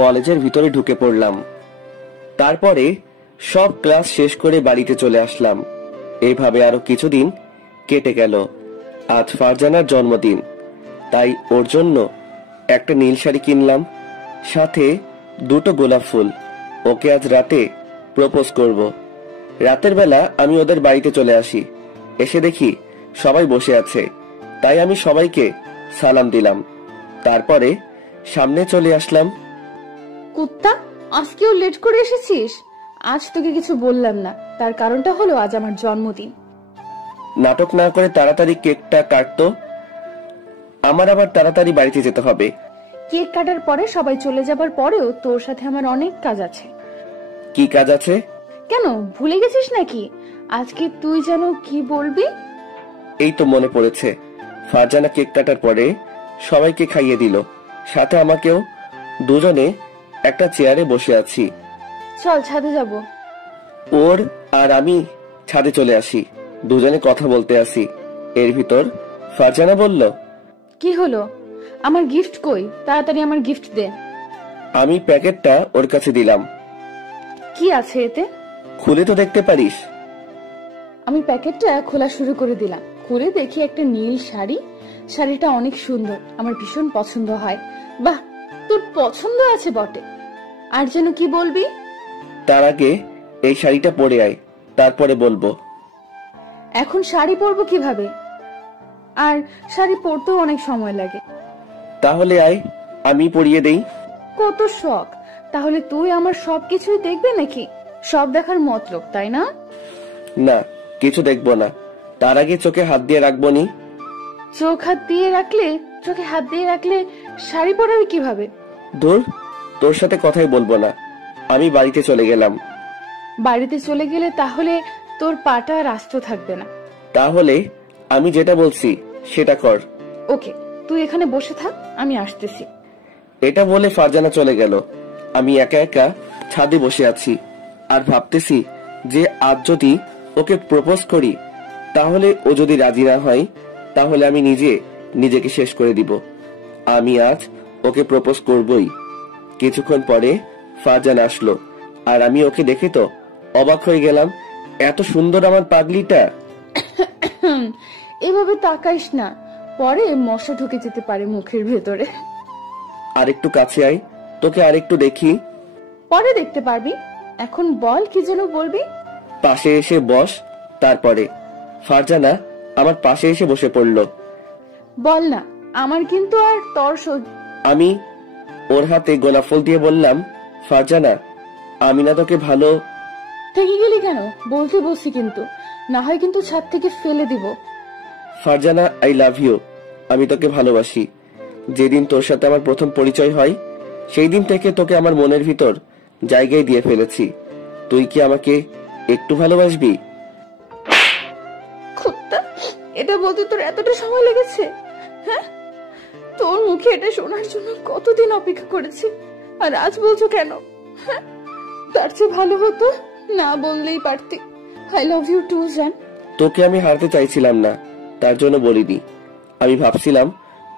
কলেজের ভিতরে ঢুকে পড়লাম। তারপরে সব ক্লাস শেষ করে বাড়িতে চলে আসলাম। এইভাবে আরো কিছুদিন কেটে গেল। আজ ফারজানার জন্মদিন, তাই ওর জন্য একটা নীল শাড়ি কিনলাম, সাথে 2টো গোলাপ ফুল। ওকে আজ রাতে প্রপোজ করব। রাতের বেলা আমি ওদের বাড়িতে চলে আসি। এসে দেখি সবাই বসে আছে, তাই আমি সবাইকে সালাম দিলাম। তারপরে সামনে চলে আসলাম। কুত্তা, আজকেও লেট করে এসেছিস? আজ তোকে কিছু বললাম না, তার কারণটা হলো আজ আমার জন্মদিন। নাটক না করে তাড়াতাড়ি কেকটা কাটতো, আমার আবার তাড়াতাড়ি বাড়িতে যেতে হবে। কেক কাটার পরে সবাই চলে যাবার পরেও তোর সাথে আমার অনেক কাজ আছে। কি কাজ আছে? কেন, ভুলে গেছিস নাকি? আজকে তুই যেন কি বলবি? এই তো মনে পড়েছে। ফারজানা কেক কাটার পরে সবাইকে খাইয়ে দিল, সাথে আমাকেও। দুজনে একটা চেয়ারে বসে আছি। চল ছাদে যাব। ওর আর আমি ছাদে চলে আসি। দুজনে কথা বলতে আসি। এর ভিতর ফারজানা বলল, কি হলো? আমার গিফট কই? তাড়াতাড়ি আমার গিফট দে। আমি প্যাকেটটা ওর কাছে দিলাম। কি আছে এতে? খুলে তো দেখতে পারিস। আমি প্যাকেটটা খোলা শুরু করে দিলাম। খুলে দেখি একটা নীল শাড়ি। শাড়িটা অনেক সুন্দর, আমার ভীষণ পছন্দ হয়। বাহ, তোর পছন্দ আছে বটে। আর যেন কি বলবি? তার আগে এই শাড়িটা পরে আয়, তারপরে বলবো। এখন শাড়ি পরবো কিভাবে? আর শাড়ি পরতেও অনেক সময় লাগে। তাহলে আয়, আমি পরিয়ে দেই। কত শখ! তাহলে তুই আমার সবকিছুই দেখবে নাকি? সব দেখার মতলব, তাই না? না, কিছু দেখবো না। তার আগে চোখে হাত দিয়ে রাখবো নি। চোখে হাত দিয়ে রাখলে শাড়ি পরাবি কিভাবে? ধুর, তোর সাথে কথাই বলবো না। আমি বাড়িতে চলে গেলাম। বাড়িতে চলে গেলে তাহলে তোর পাটা আর আস্ত থাকবে না। তাহলে আমি যেটা বলছি সেটা কর। ওকে, তুই এখানে বসে থাক, আমি আসতেছি। এটা বলে ফারজানা চলে গেল। আমি একা একা ছাদে বসে আছি আর ভাবতেছি যে আজ যদি ওকে প্রপোজ করি, তাহলে ও যদি রাজি না হয় তাহলে আমি নিজেকে শেষ করে দিব। আমি আজ ওকে প্রপোজ করবই। কিছুক্ষণ পরে ফারজানা আসলো, আর আমি ওকে দেখে তো অবাক হয়ে গেলাম। এত সুন্দর আমার পাগলিটা। এভাবে তাকাইস না, পরে মশা ঢুকে যেতে পারে মুখের ভেতরে। আরেকটু কাছে আয়, তোকে আরেকটু দেখি। পরে দেখতে পারবি, এখন বল কি যেন বলবি। পাশে এসে বস। তারপরে ফারজানা আমার পাশে এসে বসে পড়ল। বল না, আমার কিন্তু আর তর আমি ওর হাতে গোলাপ ফুল দিয়ে বললাম, ফারজানা আমি না তোকে ভালো। থেকে গেলি কেন? বলতে বলছি কিন্তু, না হয় কিন্তু ছাদ থেকে ফেলে দিব। Farzana, I love you. আমি তোকে ভালোবাসি। যেদিন তোর সাথে আমার প্রথম পরিচয় হয় সেই দিন থেকে তোকে আমার মনের ভিতর জায়গায় দিয়ে ফেলেছি। তুই কি আমাকে একটু ভালোবাসবি? কুত্তা, এটা বলতে তোর এতটা সময় লেগেছে? হ্যাঁ, তোর মুখে এটা শোনার জন্য কতদিন অপেক্ষা করেছি, আর আজ বলছো কেন? হ্যাঁ, তার চেয়ে ভালো হতো না বললেই পারতি। আই লাভ ইউ টু জান। তোকে আমি হারতে চাইছিলাম না, তার জন্য বলিনি। আমি ভাবছিলাম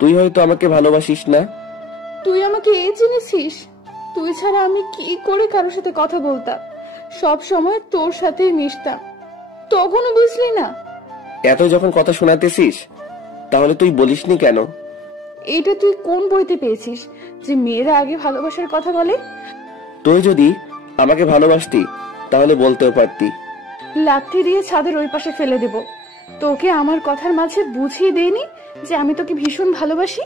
তুই হয়তো আমাকে ভালোবাসিস না। তুই আমাকে এই চিনেছিস? তুই ছাড়া আমি কি করে কারোর সাথে কথা বলতাম? সব সময় তোর সাথেই মিশতাম, তখনও বুঝলি না? এত যখন কথা শোনাতেছিস তাহলে তুই বলিসনি কেন? এটা তুই কোন বইতে পেয়েছিস যে মেয়েরা আগে ভালোবাসার কথা বলে? তুই যদি আমাকে ভালোবাসতি তাহলে বলতেও পারতি। লাথি দিয়ে ছাদের ওই পাশে ফেলে দেব। তোকে আমার কথার মাঝে বুঝিয়ে দেইনি যে আমি তোকে ভীষণ ভালোবাসি?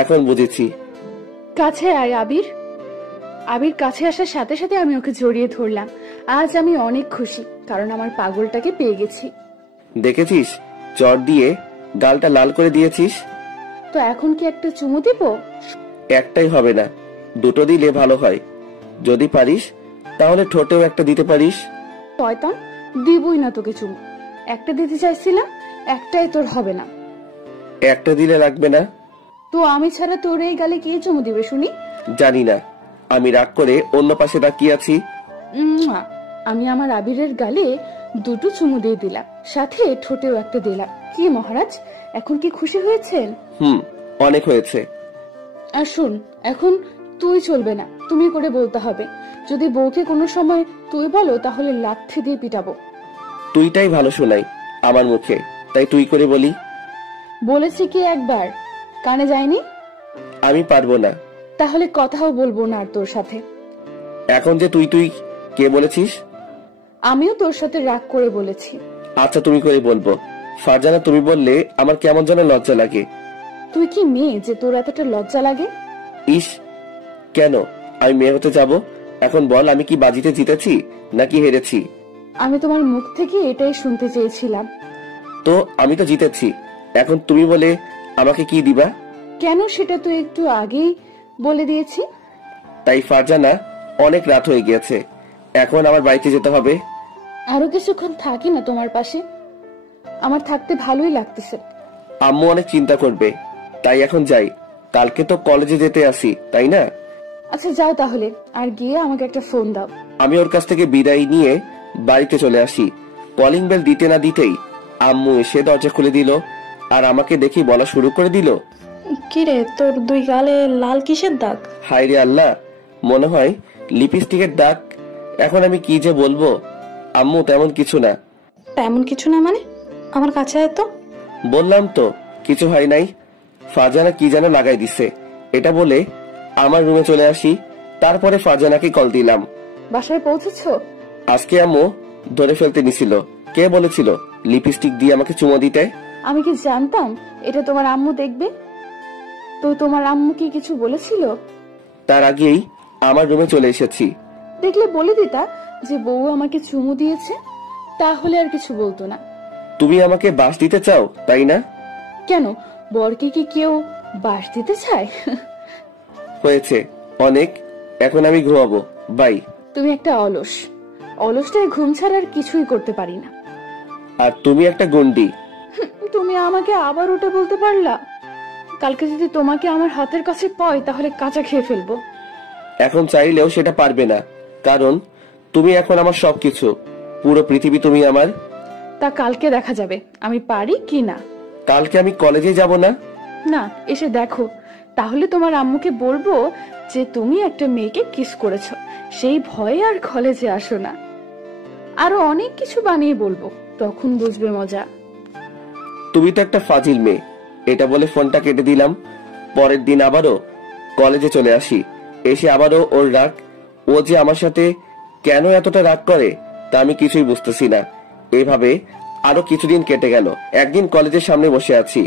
এখন বুঝেছি। কাছে আয় আবির। আবির কাছে আসার সাথে সাথে আমি ওকে জড়িয়ে ধরলাম। আজ আমি অনেক খুশি, কারণ আমার পাগলটাকে পেয়ে গেছি। দেখেছিস, চট দিয়ে গালটা লাল করে দিয়েছিস। তো এখন কি একটা চুমু দিব? একটাই হবে না, দুটো দিলে ভালো হয়। যদি পারিস তাহলে ঠোঁটেও একটা দিতে পারিস। শয়তান, দিবই না তোকে চুমু। একটা দিতে চাইছিলাম, একটাই তোর হবে না। একটা দিলে লাগবে না? তো আমি ছাড়া তোর এই গালে কে চুমু দিবে শুনি? জানি না, আমি রাগ করে অন্য পাশে তাকিয়ে আছি। আমি আমার আবিরের গালে দুটো চুমু দিয়ে দিলাম, সাথে ঠোঁটেও একটা দিলাম। কি মহারাজ, এখন কি খুশি হয়েছেন? অনেক হয়েছে। আর শোন, এখন তুই চলবে না, তুমি করে বলতে হবে। যদি বউকে কোনো সময় তুই বলো তাহলে লাথি দিয়ে পিটাবো। তুইটাই ভালো শোনাই আমার মুখে, তাই তুই করে বলি। বলেছি কি একবার, কানে যায়নি? আমি পারবো না। তাহলে কথাও বলবো না আর তোর সাথে। এখন যে তুই তুই কে বলেছিস? আমিও তোর সাথে রাগ করে বলেছি। আচ্ছা, তুমি করে বলবো। ফারজানা, তুমি বললে আমার কেমন যেন লজ্জা লাগে। তুই কি মেয়ে যে তোর এতটা লজ্জা লাগে? ইস, কেন আমি মেয়ে হতে যাব? এখন বল, আমি কি বাজিতে জিতেছি নাকি হেরেছি? আমি তোমার মুখ থেকে এটাই শুনতে চেয়েছিলাম। তো আমি তো জিতেছি, এখন তুমি বলে আমাকে কি দিবা? কেন সেটা তো একটু আগেই বলে দিয়েছি। তাই ফারজানা, অনেক রাত হয়ে গিয়েছে, এখন আমার বাড়িতে যেতে হবে। আরো কিছুক্ষণ থাকি না তোমার পাশে? আমার থাকতে ভালোই লাগতেছে। আম্মু অনেক চিন্তা করবে, তাই এখন যাই। কালকে তো কলেজে যেতে আসি, তাই না? আচ্ছা যাও তাহলে, আর গিয়ে আমাকে একটা ফোন দাও। আমি ওর কাছ থেকে বিদায় নিয়ে বাড়িতে চলে আসি। কলিং বেল দিতে না দিতেই আম্মু এসে দরজা খুলে দিল, আর আমাকে দেখি বলা শুরু করে দিল, কিরে, তোর দুই গালে লাল কিসের দাগ? হায় রে আল্লাহ, মনে হয় লিপস্টিকের দাগ। এখন আমি কি যে বলবো? আম্মু, তেমন কিছু না। তেমন কিছু না মানে? আমার কাছে আয় তো। বললাম তো কিছু হয় নাই। ফারজানা কি যেন লাগাই দিছে, এটা বলে আমার রুমে চলে আসি। তারপরে ফারজানাকে কল দিলাম। বাসায় পৌঁছেছো? আজকে আম্মু ধরে ফেলতে নিছিল। কে বলেছিল লিপস্টিক দিয়ে আমাকে চুমো দিতে? আমি কি জানতাম এটা তোমার আম্মু দেখবে? তো তোমার আম্মু কি কিছু বলেছিল? তার আগেই আমার রুমে চলে এসেছি। দেখলে বলে দিতা যে বউ আমাকে চুমু দিয়েছে, তাহলে আর কিছু বলতো না। তুমি আমাকে বাস দিতে চাও, তাই না? কেন, বরকে কি কেউ বাস দিতে চায়? হয়েছে অনেক, এখন আমি ঘুমাবো, বাই। তুমি একটা অলস, অলসটায় ঘুম ছাড়া আর কিছুই করতে পারি না। আর তুমি একটা গন্ডি। তুমি আমাকে আবার ওটা বলতে পারলা? কালকে যদি তোমাকে আমার হাতের কাছে পাই তাহলে কাঁচা খেয়ে ফেলবো। এখন চাইলেও সেটা পারবে না, কারণ তুমি এখন আমার সবকিছু, পুরো পৃথিবী তুমি আমার। তা কালকে দেখা যাবে আমি পারি কি না। কালকে আমি কলেজে যাব না? না, এসে দেখো, তাহলে তোমার আম্মুকে বলবো যে তুমি একটা মেয়েকে কিস করেছো, সেই ভয়ে আর কলেজে আসো না। আরো অনেক কিছু বানিয়ে বলবো, তখন বুঝবে মজা। তুমি তো একটা ফাজিল মেয়ে। এটা বলে ফোনটা কেটে দিলাম। পরের দিন আবারও কলেজে চলে আসি। এসে আবারও ওর রাগ। ও যে আমার সাথে কেন এতটা রাগ করে তা আমি কিছুই বুঝতেছি না। এভাবে আরো কিছুদিন কেটে গেল। একদিন কলেজের সামনে বসে আছি,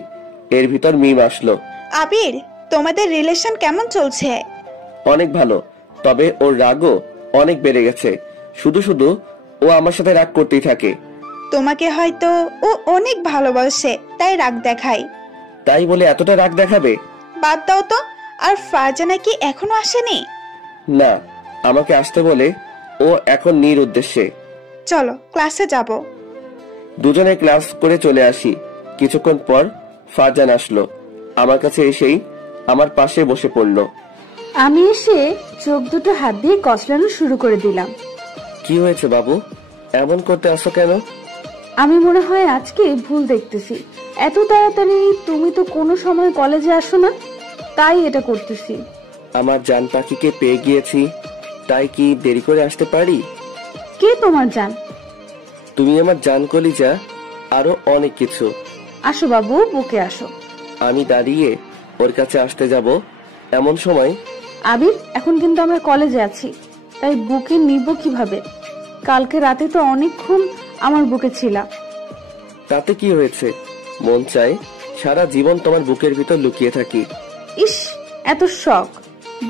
এর ভিতর মিম আসলো। আবির, তোমাদের রিলেশন কেমন চলছে? অনেক ভালো, তবে ওর রাগও অনেক বেড়ে গেছে। শুধু শুধু ও আমার সাথে রাগ করতেই থাকে। তোমাকে হয়তো ও অনেক ভালোবাসে, তাই রাগ দেখায়। তাই বলে এতটা রাগ দেখাবে? বাদ দাও তো। আর ফারজানা কি এখনো আসেনি? না, আমাকে আসতে বলে ও এখন নিরুদ্দেশ্যে। চলো ক্লাসে যাব। দুজনে ক্লাস করে চলে আসি। কিছুক্ষণ পর ফারজান আসলো। আমার কাছে এসেই আমার পাশে বসে পড়লো। আমি এসে চোখ দুটো হাত দিয়ে কচলানো শুরু করে দিলাম। কি হয়েছে বাবু, এমন করতে আসো কেন? আমি মনে হয় আজকে ভুল দেখতেছি। এত তাড়াতাড়ি তুমি তো কোনো সময় কলেজে আসো না, তাই এটা করতেছি। আমার জান পাখিকে পেয়ে গিয়েছি, তাই কি দেরি করে আসতে পারি? কে তোমার জান? তুমি আমার জান কলিজা, আরো অনেক কিছু। আসো বাবু, বুকে আসো। আমি দাঁড়িয়ে ওর কাছে আসতে যাব, এমন সময় আবির, এখন কিন্তু আমরা কলেজে আছি, তাই বুকে নিব কিভাবে? কালকে রাতে তো অনেকক্ষণ আমার বুকে ছিলা। তাতে কি হয়েছে? মন চায় সারা জীবন তোমার বুকের ভিতর লুকিয়ে থাকি। ইস, এত শখ!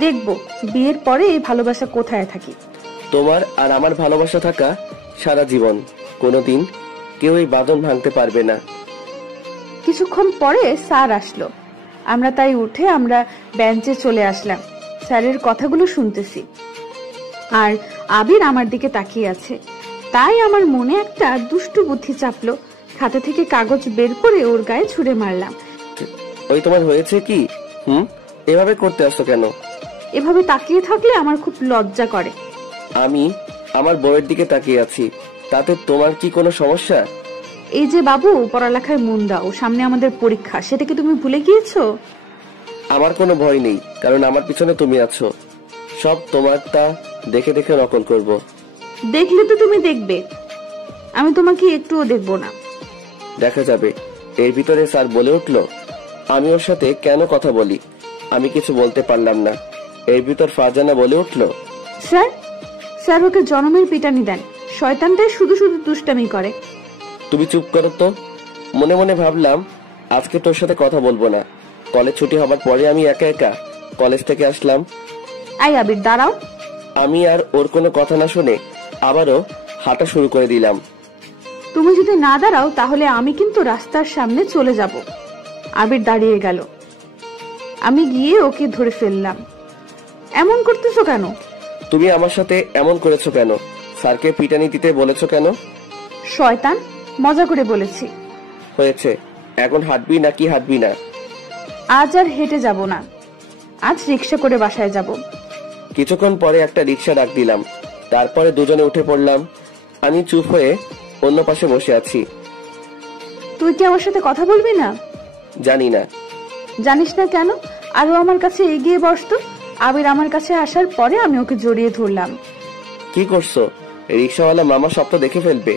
দেখবো বিয়ের পরে এই ভালোবাসা কোথায় থাকি। তোমার আর আমার ভালোবাসা থাকা সারা জীবন, কোনোদিন কেউ এই বাঁধন ভাঙতে পারবে না। কিছুক্ষণ পরে স্যার আসলো। আমরা তাই উঠে আমরা বেঞ্চে চলে আসলাম। স্যারের কথাগুলো শুনতেছি, আর আবির আমার দিকে তাকিয়ে আছে। তাই আমার মনে একটা দুষ্টু বুদ্ধি চাপলো। খাতা থেকে কাগজ বের করে ওর গায়ে ছুঁড়ে মারলাম। ওই তোমার হয়েছে কি? এভাবে করতে আসো কেন? এভাবে তাকিয়ে থাকলে আমার খুব লজ্জা করে। আমি আমার বউয়ের দিকে তাকিয়ে আছি, তাতে তোমার কি কোনো সমস্যা? এই যে বাবু, পড়ালেখায় মন দাও, সামনে আমাদের পরীক্ষা, সেটা কি তুমি ভুলে গিয়েছো? আমার কোনো ভয় নেই, কারণ আমার পিছনে তুমি আছো। সব তোমারটা দেখে দেখে নকল করব। দেখলে তো তুমি দেখবে, আমি তোমাকে একটুও দেখবো না। দেখা যাবে। এর ভিতরে স্যার বলে উঠলো। আমি ওর সাথে কেন কথা বলি? আমি কিছু বলতে পারলাম না। এর ভিতর ফারজানা বলে উঠলো, স্যার, স্যার ওকে জনমের পিটানি দেন, শয়তানটাই শুধু শুধু দুষ্টামি করে। তুমি চুপ করো তো। মনে মনে ভাবলাম আজকে তোর সাথে কথা বলবো না। কলেজ ছুটি হবার পরে আমি একা একা কলেজ থেকে আসলাম। আই আবির, দাঁড়াও। আমি আর ওর কোনো কথা না শুনে আবারও হাঁটা শুরু করে দিলাম। তুমি যদি না দাঁড়াও তাহলে আমি কিন্তু রাস্তার সামনে চলে যাব। আবির দাঁড়িয়ে গেল। আমি গিয়ে ওকে ধরে ফেললাম। এমন করতেছো কেন? তুমি আমার সাথে এমন করেছো কেন? স্যারকে পিটানি দিতে বলেছো কেন? শয়তান, মজা করে বলেছি। হয়েছে, এখন হাঁটবি নাকি হাঁটবি না? আজ আর হেঁটে যাব না, আজ রিক্সা করে বাসায় যাব। কিছুক্ষণ পরে একটা রিক্সা ডাক দিলাম। তারপরে দুজনে উঠে পড়লাম। আমি চুপ হয়ে অন্য পাশে বসে আছি। তুই কি আমার সাথে কথা বলবি না? জানি না। জানিস না কেন? আরো আমার কাছে এগিয়ে বসতো। আবির আমার কাছে আসার পরে আমি ওকে জড়িয়ে ধরলাম। কি করছো? রিক্সাওয়ালা মামা সব তো দেখে ফেলবে।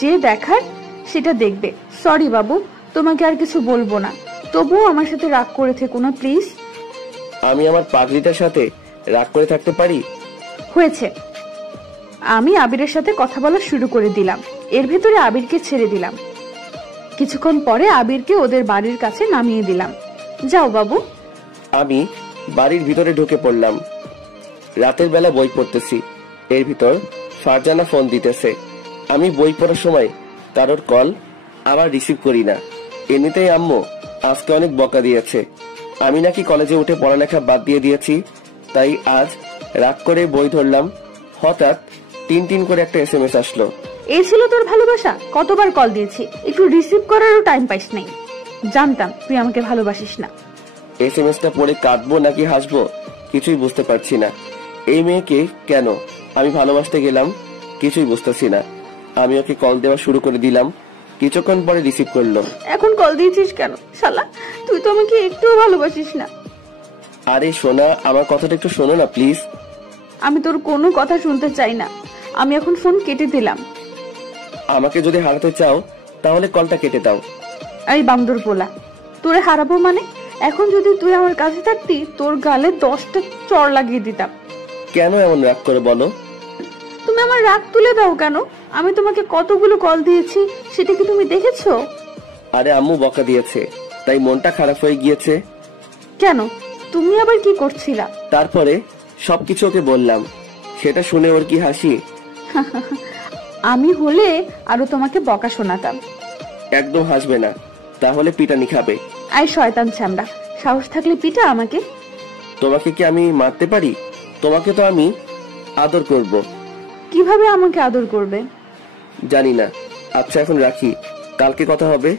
যে দেখার সেটা দেখবে। সরি বাবু, তোমাকে আর কিছু বলবো না, তবুও আমার সাথে রাগ করে থেকো না প্লিজ। আমি আমার পাগলিটার সাথে রাগ করে থাকতে পারি? হয়েছে। আমি আবিরের সাথে কথা বলা শুরু করে দিলাম। এর ভেতরে আবিরকে ছেড়ে দিলাম। কিছুক্ষণ পরে আবিরকে ওদের বাড়ির কাছে নামিয়ে দিলাম। যাও বাবু। আমি বাড়ির ভিতরে ঢুকে পড়লাম। রাতের বেলা বই পড়তেছি। এর ভিতর ফারজানা ফোন দিতেছে। আমি বই পড়ার সময় কারোর কল আবার রিসিভ করি না। এমনিতেই আম্মু আজকে অনেক বকা দিয়েছে। আমি নাকি কলেজে উঠে পড়ালেখা বাদ দিয়ে দিয়েছি, তাই আজ রাগ করে বই ধরলাম। হঠাৎ টিন করে একটা SMS আসলো। এই ছিল তোর ভালোবাসা? কতবার কল দিয়েছি, একটু রিসিভ করারও টাইম পাইস নাই। জানতাম তুই আমাকে ভালোবাসিস না। SMS-টা পড়ে কাঁদবো নাকি হাসবো কিছুই বুঝতে পারছি না। এই মেয়েকে কেন আমি ভালোবাসতে গেলাম কিছুই বুঝতেছি না। আমি ওকে কল দেওয়া শুরু করে দিলাম। কিছুক্ষণ পরে রিসিভ করলো। এখন কল দিয়েছিস কেন শালা? তুই তো আমাকে একটুও ভালোবাসিস না। আরে সোনা, আমার কথাটা একটু শোনো না প্লিজ। আমি তোর কোনো কথা শুনতে চাই না। আমি এখন ফোন কেটে দিলাম। আমাকে যদি হারাতে চাও তাহলে কলটা কেটে দাও। এই বান্দর পোলা, তোরে হারাবো মানে? এখন যদি তুই আমার কাছে থাকতি তোর গালে 10টা চড় লাগিয়ে দিতাম। কেন এমন রাগ করে বলো? তুমি আমার রাগ তুলে দাও কেন? আমি তোমাকে কতগুলো কল দিয়েছি সেটা কি তুমি দেখেছো? আরে আম্মু বকা দিয়েছে, তাই মনটা খারাপ হয়ে গিয়েছে। কেন? তুমি আবার কি করছিলা? তারপরে সবকিছু ওকে বললাম। সেটা শুনে ওর কি হাসি। আমি হলে আরো তোমাকে বকা শোনাতাম। একদম হাসবে না, তাহলে পিটানি খাবে। আই শয়তান চামড়া, সাহস থাকলে পিটা আমাকে। তোমাকে কি আমি মারতে পারি? তোমাকে তো আমি আদর করব। কিভাবে আমাকে আদর করবে? জানি না। আচ্ছা এখন রাখি, কালকে কথা হবে।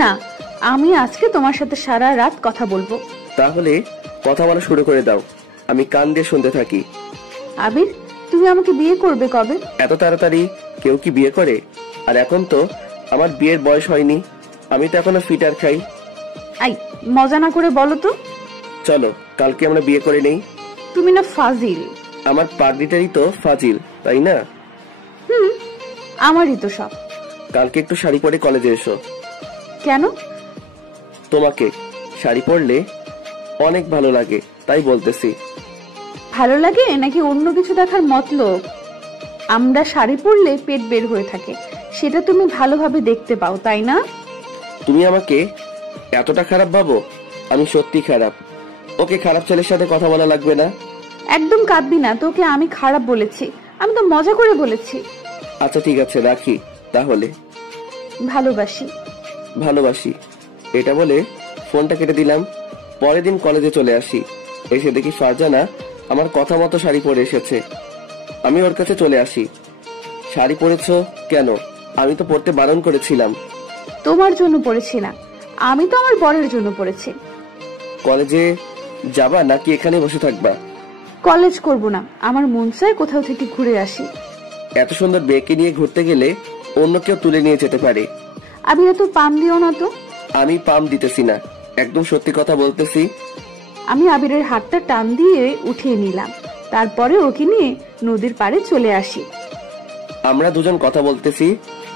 না, আমি আজকে তোমার সাথে সারা রাত কথা বলবো। তাহলে কথা বলা শুরু করে দাও, আমি কান দিয়ে শুনতে থাকি। আবির, তুমি আমাকে বিয়ে করবে কবে? এত তাড়াতাড়ি কেউ কি বিয়ে করে? আর এখন তো আমার বিয়ের বয়স হয়নি, আমি তো এখনো ফিটার খাই। আই, মজা না করে বলো তো। চলো কালকে আমরা বিয়ে করে নেই। তুমি না ফাজিল। আমার পাগড়িটারই তো ফাজিল, তাই না? আমারই তো সব। কালকে একটু শাড়ি পরে কলেজে এসো। কেন? তোমাকে শাড়ি পরলে অনেক ভালো লাগে, তাই বলতেছি। ভালো লাগে নাকি অন্য কিছু দেখার মতলব? আমরা শাড়ি পরলে পেট বের হয়ে থাকে, সেটা তুমি ভালোভাবে দেখতে পাও, তাই না? তুমি আমাকে এতটা খারাপ ভাবো? আমি সত্যি খারাপ। ওকে, খারাপ ছেলের সাথে কথা বলা লাগবে না। একদম কাঁদবি না, তোকে আমি খারাপ বলেছি? আমি তো মজা করে বলেছি। আচ্ছা ঠিক আছে, রাখি তাহলে। ভালোবাসি। ভালোবাসি এটা বলে ফোনটা কেটে দিলাম। পরের দিন কলেজে চলে আসি, এসে দেখি ফারজানা আমার কথা মতো শাড়ি পরে এসেছে। আমি ওর কাছে চলে আসি। শাড়ি পরেছো কেন? আমি তো পড়তে বারণ করেছিলাম। তোমার জন্য পড়েছি না, আমি তো আমার বরের জন্য পড়েছি। কলেজে যাবা নাকি এখানে বসে থাকবা? কলেজ করব না, আমার মন চায় কোথাও থেকে ঘুরে আসি। এত সুন্দর বেকে নিয়ে ঘুরতে গেলে অন্য কেউ তুলে নিয়ে যেতে পারে। আবির, এত পাম দিও না তো। আমি পাম দিতেছি না, একদম সত্যি কথা বলতেছি। আমি আবিরের হাতটা টান দিয়ে উঠিয়ে নিলাম, তারপরে ওকে নিয়ে নদীর পাড়ে চলে আসি। আমরা দুজন কথা বলতেছি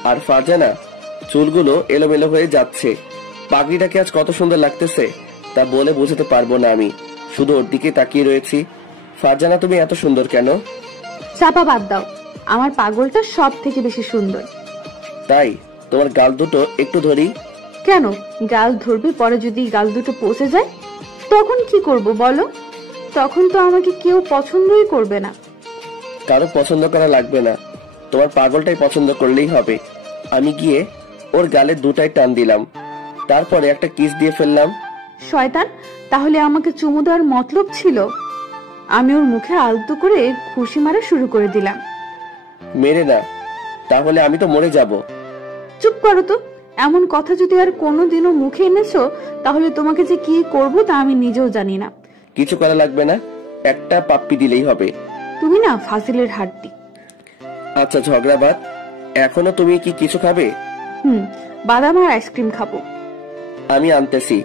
আর ফারজানা চুলগুলো এলোমেলো হয়ে যাচ্ছে। পাগড়িটাকে আজ কত সুন্দর লাগতেছে তা বলে বোঝাতে পারবো না। আমি শুধু ওর দিকে তাকিয়ে রয়েছি। ফারজানা তুমি এত সুন্দর কেন? চাপা বাদ দাও, আমার পাগলটা সব থেকে বেশি সুন্দর। তাই? তোমার গাল দুটো একটু ধরি। কেন? গাল ধরবে, পরে যদি গাল দুটো পচে যায় তখন কি করব বলো? তখন তো আমাকে কেউ পছন্দই করবে না। কারো পছন্দ করা লাগবে না, তোমার পাগলটাই পছন্দ করলেই হবে। আমি গিয়ে ওর গালে দুটাই টান দিলাম, তারপরে একটা কিস দিয়ে ফেললাম। শয়তান, তাহলে আমাকে চুমু দেওয়ার মতলব ছিল? আমি ওর মুখে আলতো করে খুশি মারা শুরু করে দিলাম। মেরে না, তাহলে আমি তো মরে যাব। চুপ করো তো, এমন কথা যদি আর কোনোদিনও মুখে এনেছো তাহলে তোমাকে যে কি করব তা আমি নিজেও জানি না। কিছু করা লাগবে না, একটা পাপ্পি দিলেই হবে। তুমি না ফাজিলের হাড্ডি। আচ্ছা ঝগড়া বাদ, এখনো তুমি কি কিছু খাবে? বাদাম আর আইসক্রিম খাবো। আমি আনতেছি।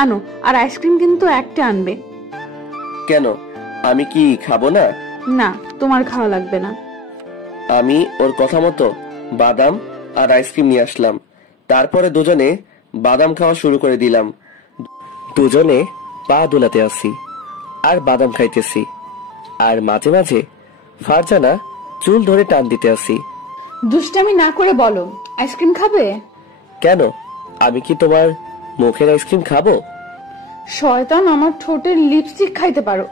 আনো, আর আইসক্রিম কিন্তু একটা আনবে। কেন, আমি কি খাবো না? না, তোমার খাওয়া লাগবে না। আমি ওর কথা মতো বাদাম আর আইসক্রিম নিয়ে আসলাম। তারপরে দুজনে বাদাম খাওয়া শুরু করে দিলাম। দুজনে পা দোলাতে আসি আর বাদাম খাইতেছি, আর মাঝে মাঝে ফারজানা চুল ধরে টান দিতে আসি। দুষ্টামি না করে বলো, আইসক্রিম খাবে? কেন, আমি কি তোমার মুখের আইসক্রিম খাবো? শয়তান, আমার ঠোঁটের লিপস্টিক খাইতে পারো,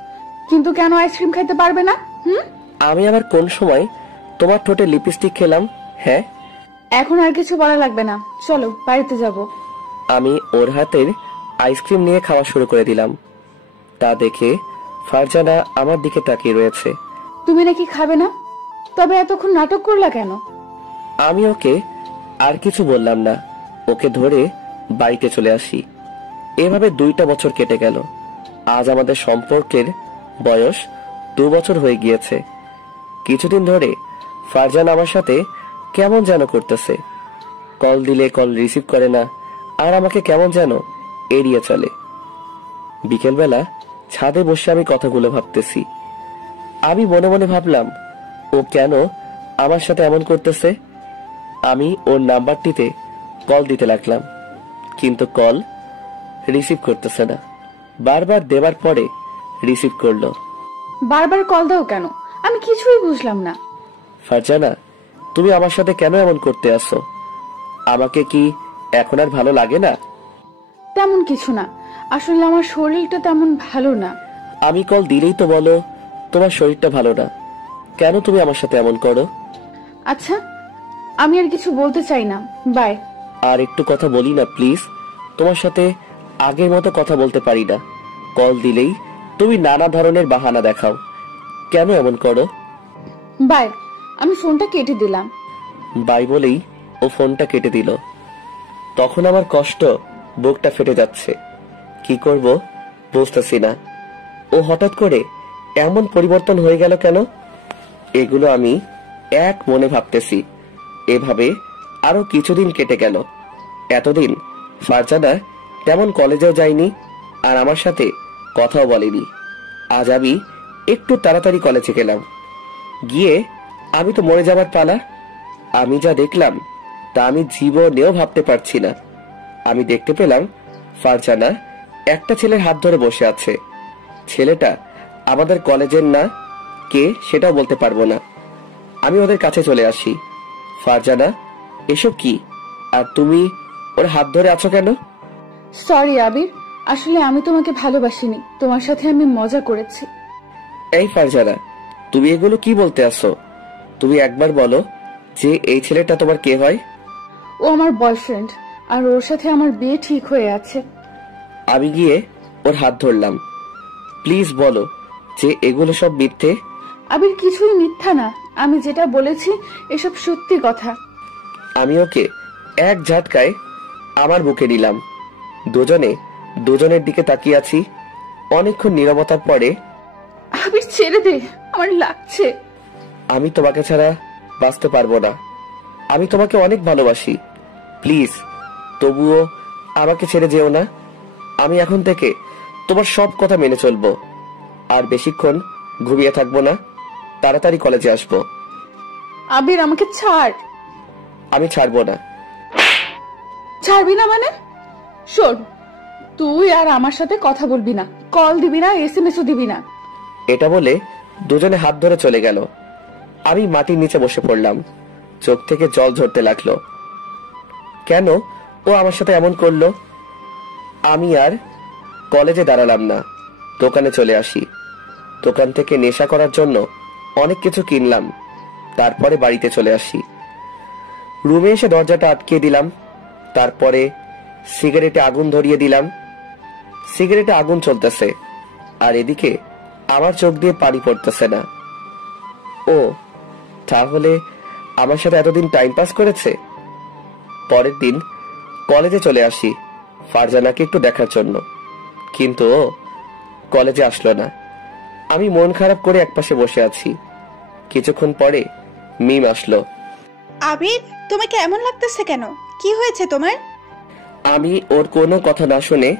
কিন্তু কেন আইসক্রিম খাইতে পারবে না? আমি আবার কোন সময় তোমার ঠোঁটে লিপস্টিক খেলাম? হ্যাঁ, এখন আর কিছু বলা লাগবে না, চলো বাড়িতে যাব। আমি ওর হাতের আইসক্রিম নিয়ে খাওয়া শুরু করে দিলাম। তা দেখে ফারজানা আমার দিকে তাকিয়ে রয়েছে। তুমি নাকি খাবে না, তবে এতক্ষণ নাটক করলা কেন? আমি ওকে আর কিছু বললাম না, ওকে ধরে বাড়িতে চলে আসি। এভাবে 2টা বছর কেটে গেল। আজ আমাদের সম্পর্কের বয়স 2 বছর হয়ে গিয়েছে। কিছুদিন ধরে ফারজানা আমার সাথে কেমন যেন করতেছে। কল দিলে কল রিসিভ করে না, আর আমাকে কেমন যেন এড়িয়ে চলে। বিকেলবেলা ছাদে বসে আমি কথাগুলো ভাবতেছি। আমি মনে মনে ভাবলাম, ও কেন আমার সাথে এমন করতেছে। আমি ওর নাম্বারটিতে কল দিতে লাগলাম, কিন্তু কল রিসিভ করতেছে না। বারবার দেবার পরে রিসিভ করলো। বারবার কল দাও কেন? আমি কিছুই বুঝলাম না। ফারজানা, তুমি আমার সাথে কেন এমন করতে আসো? আমাকে কি এখন আর ভালো লাগে না? তেমন কিছু না, আসলে আমার শরীরটা তেমন ভালো না। আমি কল দিলেই তো বলো তোমার শরীরটা ভালো না। কেন তুমি আমার সাথে এমন করো? আচ্ছা, আমি আর কিছু বলতে চাই না, বাই। আর একটু কথা বলি না প্লিজ? তোমার সাথে আগের মতো কথা বলতে পারি না। কল দিলেই তুমি নানা ধরনের বাহানা দেখাও। কেন এমন করো? বাই। আমি ফোনটা কেটে দিলাম। বাই বলেই ও ফোনটা কেটে দিল। তখন আমার কষ্ট, বুকটা ফেটে যাচ্ছে। কি করব বুঝতেছি না। ও হঠাৎ করে এমন পরিবর্তন হয়ে গেল কেন? এগুলো আমি এক মনে ভাবতেছি। এভাবে আরো কিছুদিন কেটে গেল। এতদিন ফারজানা তেমন কলেজেও যায়নি, আর আমার সাথে কথাও বলেনি। আজ আমি একটু তাড়াতাড়ি কলেজে গেলাম। গিয়ে আমি তো মরে যাবার পালা। আমি যা দেখলাম তা আমি জীবনেও ভাবতে পারছি না। আমি দেখতে পেলাম ফারজানা একটা ছেলের হাত ধরে বসে আছে। ছেলেটা আমাদের কলেজের না, কে সেটাও বলতে পারবো না। আমি ওদের কাছে চলে আসি। ফারজানা, এসব কি? আর তুমি ওর হাত ধরে আছো কেন? সরি আবির, আসলে আমি তোমাকে ভালোবাসিনি, তোমার সাথে আমি মজা করেছি। এই ফারজানা, তুমি এগুলো কি বলতে আসো? তুমি একবার বলো যে এই ছেলেটা তোমার কে হয়? ও আমার বয়ফ্রেন্ড, আর ওর সাথে আমার বিয়ে ঠিক হয়ে আছে। আমি গিয়ে ওর হাত ধরলাম। প্লিজ বলো যে এগুলো সব মিথ্যে। আবির, কিছুই মিথ্যা না, আমি যেটা বলেছি এসব সত্যি কথা। আমি ওকে এক ঝাটকায় আমার বুকে নিলাম। দুজনে দুজনের দিকে তাকিয়ে আছি। অনেকক্ষণ নীরবতার পরে, আবির ছেড়ে দে, আমার লাগছে। আমি তোমাকে ছাড়া বাঁচতে পারবো না। আমি তোমাকে অনেক ভালোবাসি। প্লিজ তবুও আমাকে ছেড়ে যেও না। আমি এখন থেকে তোমার সব কথা মেনে চলবো। আর বেশিক্ষণ ঘুমিয়ে থাকবো না, তাড়াতাড়ি কলেজে আসবো। আবির, আমাকে ছাড়। আমি ছাড়বো না। ছাড়বি না মানে? শোন, তুই আর আমার সাথে কথা বলবি না, কল দিবি না, এসএমএসও দিবি না। এটা বলে দুজনে হাত ধরে চলে গেল। আমি মাটির নিচে বসে পড়লাম। চোখ থেকে জল ঝরতে লাগলো। কেন ও আমার সাথে এমন করলো? আমি আর কলেজে দাঁড়ালাম না, দোকানে চলে আসি। দোকান থেকে নেশা করার জন্য অনেক কিছু কিনলাম। তারপরে বাড়িতে চলে আসি। রুমে এসে দরজাটা আটকে দিলাম। তারপরে সিগারেটে আগুন ধরিয়ে দিলাম। সিগারেটে আগুন চলতেছে, আর এদিকে আমার চোখ দিয়ে পানি পড়তেছে না। ও তাহলে আমার সাথে এতদিন টাইম পাস করেছে। পরের দিন কলেজে চলে আসি ফারজানাকে একটু দেখার জন্য, কিন্তু ও কলেজে আসলো না। আমি মন খারাপ করে একপাশে বসে আছি। কিছুক্ষণ পরে মিম আসলো। আবির, তোমাকে এমন লাগতেছে কেন? কি হয়েছে তোমার? আমি ওর কোনো কথা না শুনে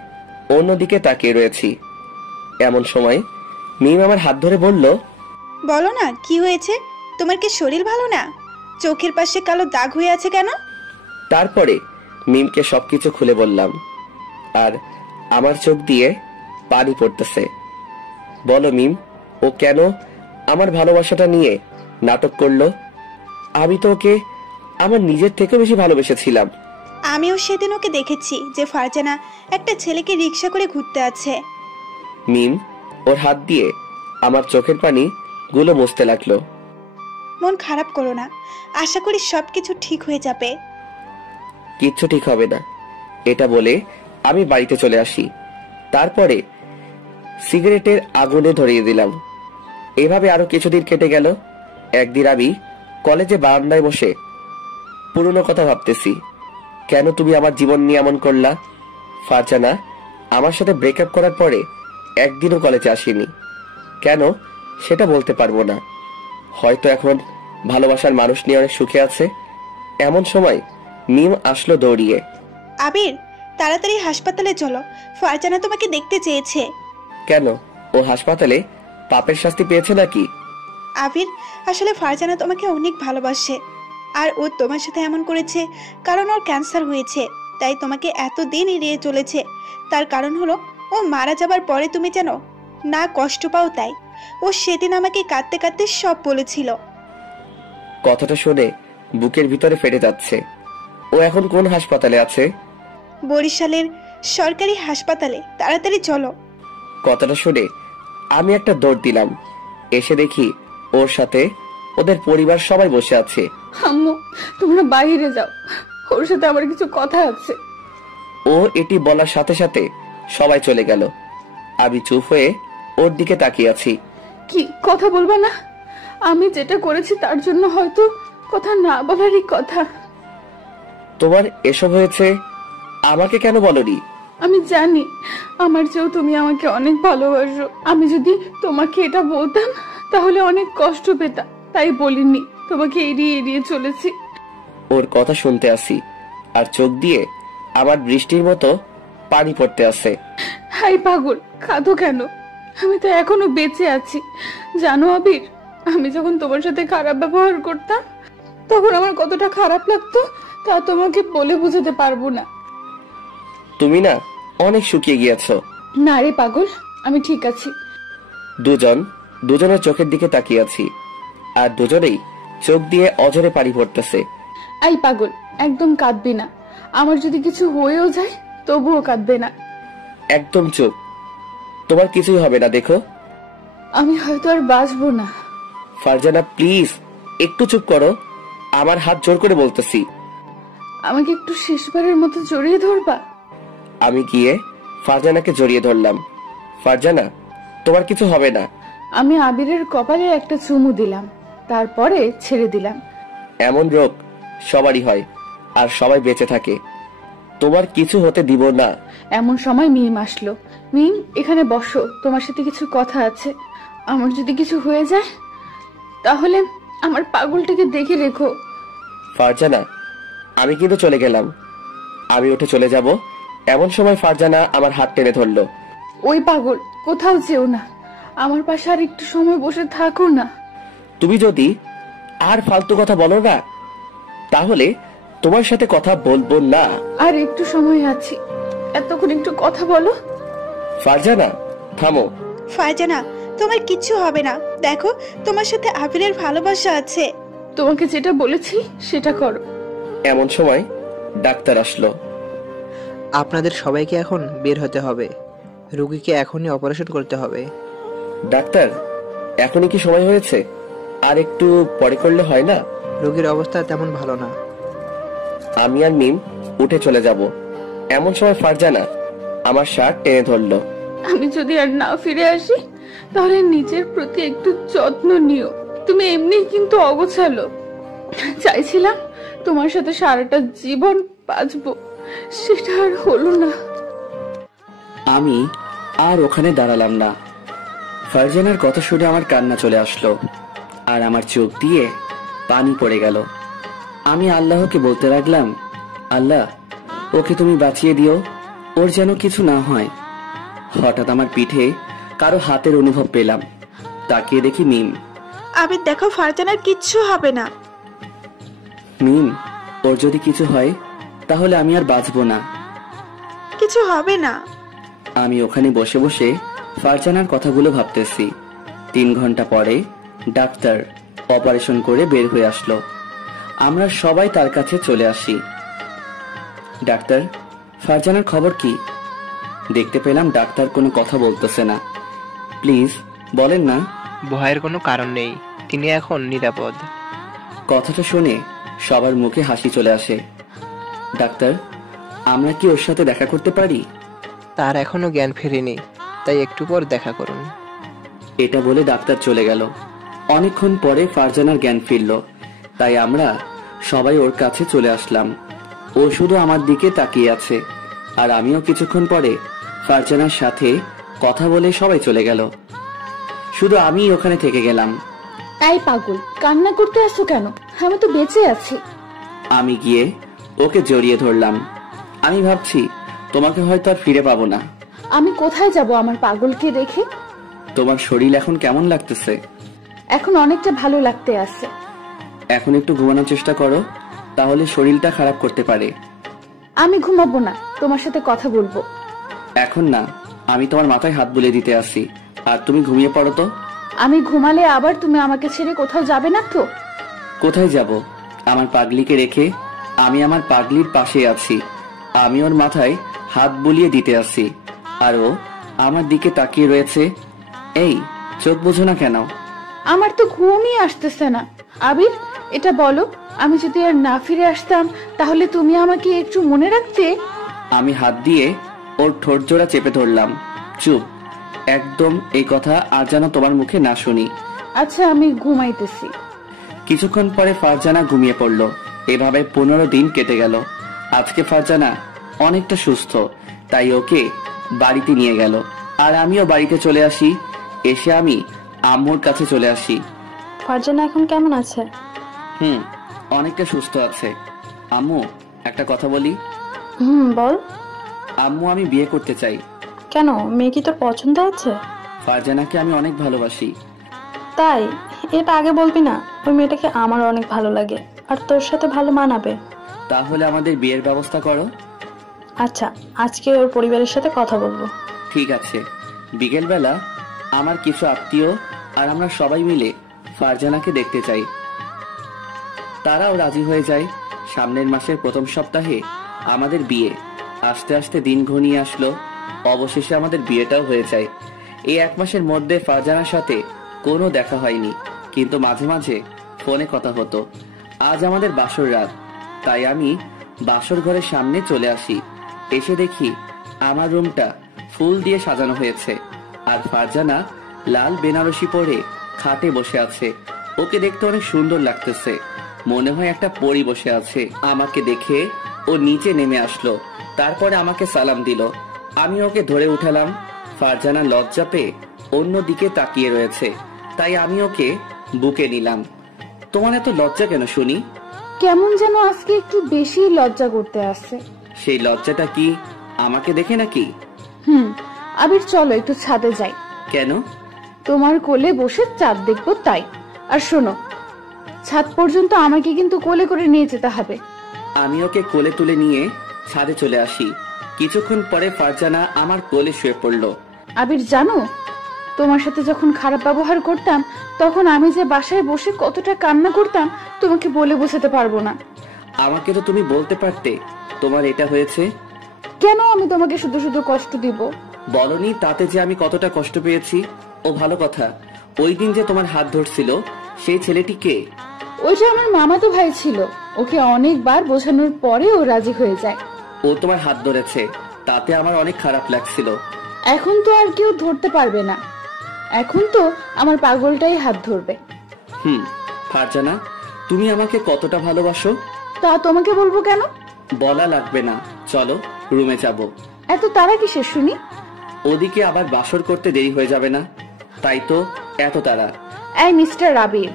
অন্যদিকে তাকিয়ে রয়েছি। এমন সময় মিম আমার হাত ধরে বলল, বলো না কি হয়েছে? তোমার কি শরীর ভালো না? চোখের পাশে কালো দাগ হয়ে আছে কেন? তারপরে মিমকে সবকিছু খুলে বললাম, আর আমার চোখ দিয়ে পানি পড়তেছে। বলো মিম, ও কেন আমার ভালোবাসাটা নিয়ে নাটক করলো? আমি তো ওকে আমার নিজের থেকে বেশি ভালোবেসেছিলাম। আমিও সেদিন ওকে দেখেছি যে ফারজানা একটা ছেলেকে রিক্সা করে ঘুরতে আছে। মিম ওর হাত দিয়ে আমার চোখের পানি গুলো মুছতে লাগলো। মন খারাপ করো না, আশা করি সবকিছু ঠিক হয়ে যাবে। কিচ্ছু ঠিক হবে না, এটা বলে আমি বাড়িতে চলে আসি। তারপরে সিগারেটের আগুনে ধরিয়ে দিলাম। এভাবে আরো কিছুদিন কেটে গেল। একদিন আমি কলেজে বারান্দায় বসে পুরনো কথা ভাবতেছি। কেন তুমি আমার জীবন নিয়ে এমন করলা? ফারজানা আমার সাথে ব্রেকআপ করার পরে একদিনও কলেজে আসেনি। কেন সেটা বলতে পারবো না। হয়তো এখন ভালোবাসার মানুষ নিয়ে অনেক সুখে আছে। এমন সময় মিম আসলো দৌড়িয়ে। আবির, তাড়াতাড়ি হাসপাতালে চলো, ফারজানা তোমাকে দেখতে চেয়েছে। কেন, ও হাসপাতালে পাপের শাস্তি পেয়েছে নাকি? আবির, আসলে ফারজানা তোমাকে অনেক ভালোবাসে, আর ও তোমার সাথে এমন করেছে কারণ ওর ক্যান্সার হয়েছে, তাই তোমাকে এতদিন এড়িয়ে চলেছে। তার কারণ হলো ও মারা যাবার পরে তুমি যেন না কষ্ট পাও, তাই ও সেদিন আমাকে কাঁদতে কাঁদতে সব বলেছিল। কথাটা শুনে বুকের ভিতরে ফেটে যাচ্ছে। ও এখন কোন হাসপাতালে আছে? বরিশালের সরকারি হাসপাতালে, তাড়াতাড়ি চলো। কথাটা শুনে আমি একটা দৌড় দিলাম। এসে দেখি ওর সাথে ওদের পরিবার সবাই বসে আছে। আম্মু, তোমরা বাইরে যাও, ওর সাথে আমার কিছু কথা আছে। ও এটি বলার সাথে সাথে সবাই চলে গেল। আমি চুপ হয়ে ওর দিকে তাকিয়ে আছি। কি কথা বলবা না? আমি যেটা করেছি তার জন্য হয়তো কথা না বলারই কথা। তোমার এসব হয়েছে, আমাকে কেন বলনি? আমি জানি আমার চেয়েও তুমি আমাকে অনেক ভালোবাসো। আমি যদি তোমাকে এটা বলতাম তাহলে অনেক কষ্ট পেতাম, তাই বলিনি, তোমাকে এড়িয়ে এড়িয়ে চলেছি। ওর কথা শুনতে আসি আর চোখ দিয়ে আমার বৃষ্টির মতো পানি পড়তে আসে। হাই পাগল, কাঁদো কেন? আমি তো এখনো বেঁচে আছি। জানো আবির, আমি যখন তোমার সাথে খারাপ ব্যবহার করতাম তখন আমার কতটা খারাপ লাগতো তা তোমাকে বলে বোঝাতে পারবো না। তুমি না অনেক শুকিয়ে গিয়েছো। না রে পাগল, আমি ঠিক আছি। দুজনের চোখের দিকে তাকিয়ে আছি আর দুজনেই চোখ দিয়ে অঝরে পানি পড়তেছে। আই পাগল, একদম কাঁদবি না। আমার যদি কিছু হয়েও যায় তবুও কাঁদবে না। একদম চুপ, তোমার কিছুই হবে না। দেখো, আমি হয়তো আর বাঁচবো না। ফারজানা প্লিজ একটু চুপ করো, আমার হাত জোর করে বলতেছি। আমাকে একটু শেষবারের মতো জড়িয়ে ধরবা? আমি গিয়ে ফারজানাকে জড়িয়ে ধরলাম। ফারজানা, তোমার কিছু হবে না। আমি আবিরের কপালে একটা চুমু দিলাম, তারপরে ছেড়ে দিলাম। এমন রোগ সবারই হয় আর সবাই বেঁচে থাকে, তোমার কিছু হতে দিব না। এমন সময় মিম আসলো। মিম, এখানে বসো, তোমার সাথে কিছু কথা আছে। আমার যদি কিছু হয়ে যায় তাহলে আমার পাগলটাকে দেখে রেখো। ফারজানা, আমি কিন্তু চলে গেলাম। আমি উঠে চলে যাব এমন সময় ফারজানা আমার হাত টেনে ধরলো। ওই পাগল, কোথাও যেও না, আমার পাশে আর একটু সময় বসে থাকো না। তুমি যদি আর ফালতু কথা বলো না তাহলে তোমার সাথে কথা বলবো না। আর একটু সময় আছে, এতক্ষণ একটু কথা বলো। ফারজানা থামো। ফারজানা, তোমার কিচ্ছু হবে না। দেখো, তোমার সাথে আবিরের ভালোবাসা আছে। তোমাকে যেটা বলেছি সেটা করো। এমন সময় ডাক্তার আসলো। আপনাদের সবাইকে এখন বের হতে হবে, রোগীকে এখনই অপারেশন করতে হবে। ডাক্তার, এখনই কি সময় হয়েছে? আর একটু পরে করলে হয় না? রোগীর অবস্থা তেমন ভালো না। আমি আর মিম উঠে চলে যাব এমন সময় ফারজানা আমার শার্ট টেনে ধরলো। আমি যদি আর না ফিরে আসি তাহলে নিজের প্রতি একটু যত্ন নিও। তুমি এমনি কিন্তু অগোছালো। চাইছিলাম তোমার সাথে সারাটা জীবন বাঁচবো, সেটা আর হলো না। আমি আর ওখানে দাঁড়ালাম না। ফারজানার কথা শুনে আমার কান্না চলে আসলো আর আমার চোখ দিয়ে পানি পড়ে গেল। আমি আল্লাহকে বলতে লাগলাম, আল্লাহ, ওকে তুমি বাঁচিয়ে দিও, ওর যেন কিছু না হয়। হঠাৎ আমার পিঠে কারো হাতের অনুভব পেলাম। তাকিয়ে দেখি মিম। আবির, দেখো, ফারজানার কিচ্ছু হবে না। মিম, ওর যদি কিছু হয় তাহলে আমি আর বাঁচবো না। কিছু হবে না। আমি ওখানে বসে বসে ফারজানার কথাগুলো ভাবতেছি। 3 ঘন্টা পরে ডাক্তার অপারেশন করে বের হয়ে আসলো। আমরা সবাই তার কাছে চলে আসি। ডাক্তার, ফারজানার খবর কি? দেখতে পেলাম ডাক্তার কোনো কথা বলতেছে না। প্লিজ বলেন না। ভয়ের কোনো কারণ নেই, তিনি এখন নিরাপদ। কথাটা শুনে সবার মুখে হাসি চলে আসে। ডাক্তার, আমরা কি ওর সাথে দেখা করতে পারি? তার এখনো জ্ঞান ফেরেনি, তাই একটু পর দেখা করুন। এটা বলে ডাক্তার চলে গেল। অনেকক্ষণ পরে ফারজানার জ্ঞান ফিরল, তাই আমরা সবাই ওর কাছে চলে আসলাম। ও শুধু আমার দিকে তাকিয়ে আছে আর আমিও কিছুক্ষণ পরে ফারজানার সাথে কথা বলে সবাই চলে গেল। শুধু আমি ওখানে থেকে গেলাম। এই পাগল, কান্না করতে আসছো কেন? আমি তো বেঁচে আছি। আমি গিয়ে ওকে জড়িয়ে ধরলাম। আমি ভাবছি তোমাকে হয়তো আর ফিরে পাবো না। আমি কোথায় যাব আমার পাগলকে রেখে? তোমার শরীর এখন কেমন লাগতেছে? এখন অনেকটা ভালো লাগতে আছে। এখন একটু ঘুমানোর চেষ্টা করো, তাহলে শরীরটা খারাপ করতে পারে। আমি ঘুমাবো না, তোমার সাথে কথা বলবো। এখন না, আমি তোমার মাথায় হাত বুলিয়ে দিতে আসি, আর তুমি ঘুমিয়ে পড়ো তো। আমি ঘুমালে আবার তুমি আমাকে ছেড়ে কোথাও যাবে না তো? কোথায় যাব? আমার পাগলিকে রেখে? আমি আমার পাগলির পাশে আছি। আমি ওর মাথায় হাত বুলিয়ে দিতে আসি আর ও আমার দিকে তাকিয়ে রয়েছে। এই, চোখ বুঝো না কেন? আমার তো ঘুমই আসতেছে না। আবির, এটা বলো, আমি যদি আর না ফিরে আসতাম তাহলে তুমি আমাকে একটু মনে রাখতে? আমি হাত দিয়ে ওর ঠোঁট জোড়া চেপে ধরলাম। চুপ, একদম এই কথা আর যেন তোমার মুখে না শুনি। আচ্ছা, আমি ঘুমাইতেছি। কিছুক্ষণ পরে ফারজানা ঘুমিয়ে পড়ল। এভাবে 15 দিন কেটে গেল। আজকে ফারজানা অনেকটা সুস্থ, তাই ওকে বাড়িতে নিয়ে গেল। আর আমিও বাড়িতে চলে আসি। এসে আমি আম্মুর কাছে চলে আসি। ফারজানা এখন কেমন আছে? অনেকটা সুস্থ আছে। আম্মু, একটা কথা বলি। বল। আম্মু, আমি বিয়ে করতে চাই। কেন, মেয়ে কি তোর পছন্দ আছে? ফারজানাকে আমি অনেক ভালোবাসি। তাই? এটা আগে বলবি না? ওই মেয়েটাকে আমার অনেক ভালো লাগে আর তোর সাথে ভালো মানাবে। তাহলে আমাদের বিয়ের ব্যবস্থা করো। আচ্ছা, আজকে ওর পরিবারের সাথে কথা বলবো। ঠিক আছে। বিকেলবেলা আমার কিছু আত্মীয় আর আমরা সবাই মিলে ফারজানাকে দেখতে চাই। তারাও রাজি হয়ে যায়। সামনের মাসের প্রথম সপ্তাহে আমাদের বিয়ে। আস্তে আস্তে দিন ঘনিয়ে আসলো। অবশেষে আমাদের বিয়েটাও হয়ে যায়। এই 1 মাসের মধ্যে ফারজানার সাথে কোনো দেখা হয়নি, কিন্তু মাঝে মাঝে ফোনে কথা হতো। আজ আমাদের বাসর রাত, তাই আমি বাসর ঘরের সামনে চলে আসি। এসে দেখি আমার রুমটা ফুল দিয়ে সাজানো হয়েছে, আর ফারজানা লাল বেনারসি পরে খাটে বসে আছে। ওকে দেখতে অনেক সুন্দর লাগতেছে, মনে হয় একটা পরী বসে আছে। আমাকে দেখে ও নিচে নেমে আসলো, তারপরে আমাকে সালাম দিল। আমি ওকে ধরে উঠালাম। ফারজানা লজ্জা পেয়ে অন্যদিকে তাকিয়ে রয়েছে, তাই আমি ওকে বুকে নিলাম। তোমার এত লজ্জা কেন শুনি? কেমন যেন আজকে একটু বেশি লজ্জা করতে আসছে। সেই লজ্জাটা কি আমাকে দেখে নাকি? আবির, চলো একটু ছাদে যাই। কেন? তোমার কোলে বসে চাঁদ দেখবো তাই। আর শোনো, ছাদ পর্যন্ত আমাকে কিন্তু কোলে করে নিয়ে যেতে হবে। আমি ওকে কোলে তুলে নিয়ে ছাদে চলে আসি। কিছুক্ষণ পরে ফারজানা আমার কোলে শুয়ে পড়ল। আবির, জানো, তোমার সাথে যখন খারাপ ব্যবহার করতাম তখন আমি যে বাসায় বসে কতটা কান্না করতাম তোমাকে বলে বোঝাতে পারবো না। আমাকে তো তুমি বলতে পারতে তোমার এটা হয়েছে। কেন আমি তোমাকে শুধু শুধু কষ্ট দিব? বলনি তাতে যে আমি কতটা কষ্ট পেয়েছি। ও ভালো কথা, ওই দিন যে তোমার হাত ধরছিল সেই ছেলেটি কে? ওইটা আমার মামাতো ভাই ছিল। ওকে অনেকবার বোঝানোর পরে ও রাজি হয়ে যায়। ও তোমার হাত ধরেছে, তাতে আমার অনেক খারাপ লাগছিল। এখন তো আর কেউ ধরতে পারবে না, এখন তো আমার পাগলটাই হাত ধরবে। ফারজানা, তুমি আমাকে কতটা ভালোবাসো? তা তোমাকে বলবো কেন? বলা লাগবে না, চলো রুমে যাব। এত তারা কিসের শুনি? ওদিকে আবার বাসর করতে দেরি হয়ে যাবে না, তাই তো এত তাড়া। এই মিস্টার আবির,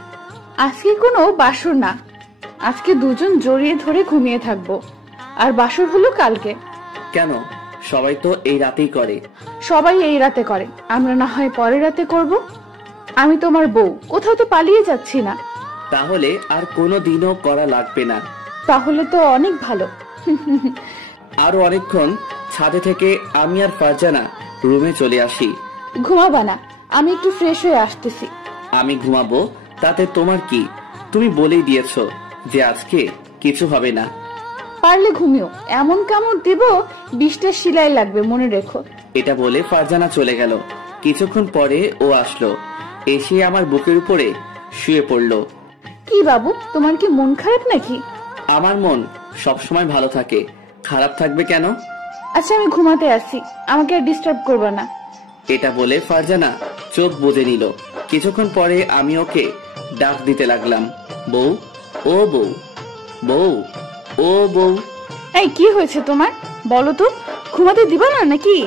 আজকে কোনো বাসর না। আজকে দুজন জড়িয়ে ধরে ঘুমিয়ে থাকবো, আর বাসর হলো কালকে। কেন? সবাই তো এই রাতেই করে। সবাই এই রাতে করে, আমরা না হয় পরের রাতে করব। আমি তোমার বউ, কোথাও তো পালিয়ে যাচ্ছি না। তাহলে আর কোনো দিনও করা লাগবে না। তাহলে তো অনেক ভালো। আরো অনেকক্ষণ ছাদে থেকে আমি আর ফারজানা রুমে চলে আসি। ঘুমাবা না? আমি একটু ফ্রেশ হয়ে আসতেছি। আমি ঘুমাবো, তাতে তোমার কি? তুমি বলেই দিয়েছো যে আজকে কিছু হবে না। পারলে ঘুমিও, এমন কামড় দিব 20টা সেলাই লাগবে, মনে রেখো। এটা বলে ফারজানা চলে গেল। কিছুক্ষণ পরে ও আসলো, এসে আমার বুকের উপরে শুয়ে পড়লো। কি বাবু, তোমার কি মন খারাপ নাকি? আমার মন সবসময় ভালো থাকে, খারাপ থাকবে কেন? আচ্ছা, আমি ঘুমাতে আসি, আমাকে আর ডিস্টার্ব করবে না। এটা বলে ফারজানা চোখ বুজে নিল। কিছুক্ষণ পরে আমি ওকে ডাক দিতে লাগলাম, বউ, ও বউ, বউ, ও বউ। এই, কি হয়েছে তোমার? বলো তো, ঘুমাতে দিবা না নাকি?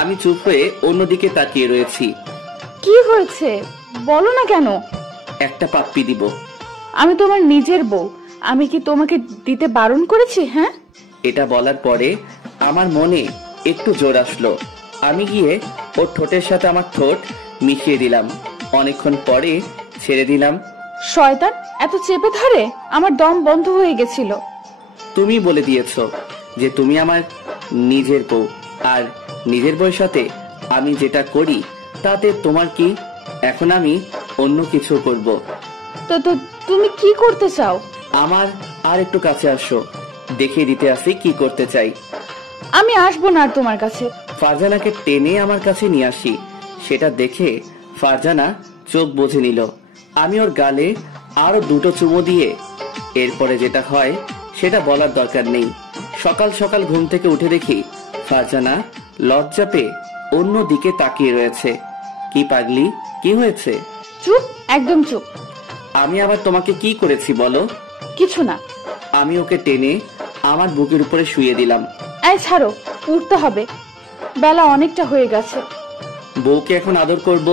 আমি চুপ হয়ে অন্যদিকে তাকিয়ে রয়েছি। কি হয়েছে বলো না কেন? একটা পাপ্পি দিব। আমি তোমার নিজের বউ, আমি কি তোমাকে দিতে বারণ করেছি? হ্যাঁ। এটা বলার পরে আমার মনে একটু জোর আসলো। আমি গিয়ে ওর ঠোঁটের সাথে আমার ঠোঁট মিশিয়ে দিলাম। অনেকক্ষণ পরে ছেড়ে দিলাম। শয়তান, এত চেপে ধরে আমার দম বন্ধ হয়ে গেছিল। তুমি বলে দিয়েছো যে তুমি আমার নিজের বউ, আর নিজের বউয়ের সাথে আমি যেটা করি তাতে তোমার কি? এখন আমি অন্য কিছু করব। তো তুমি কি করতে চাও? আমার আর একটু কাছে আসো, দেখিয়ে দিতে আসি কি করতে চাই। আমি আসবো না আর তোমার কাছে। ফারজানাকে টেনে আমার কাছে নিয়ে আসি। সেটা দেখে ফারজানা চোখ বুজে নিল। আমি ওর গালে আরো দুটো চুমো দিয়ে এরপরে যেটা হয় সেটা বলার দরকার নেই। সকাল সকাল ঘুম থেকে উঠে দেখি ফারজানা লজ্জা পেয়ে অন্য দিকে তাকিয়ে রয়েছে। কি পাগলি, কি হয়েছে? চুপ, একদম চুপ। আমি আবার তোমাকে কি করেছি বলো? কিছু না। আমি ওকে টেনে আমার বুকের উপরে শুইয়ে দিলাম। এই ছাড়ো, উঠতে হবে, বেলা অনেকটা হয়ে গেছে। বউকে এখন আদর করব?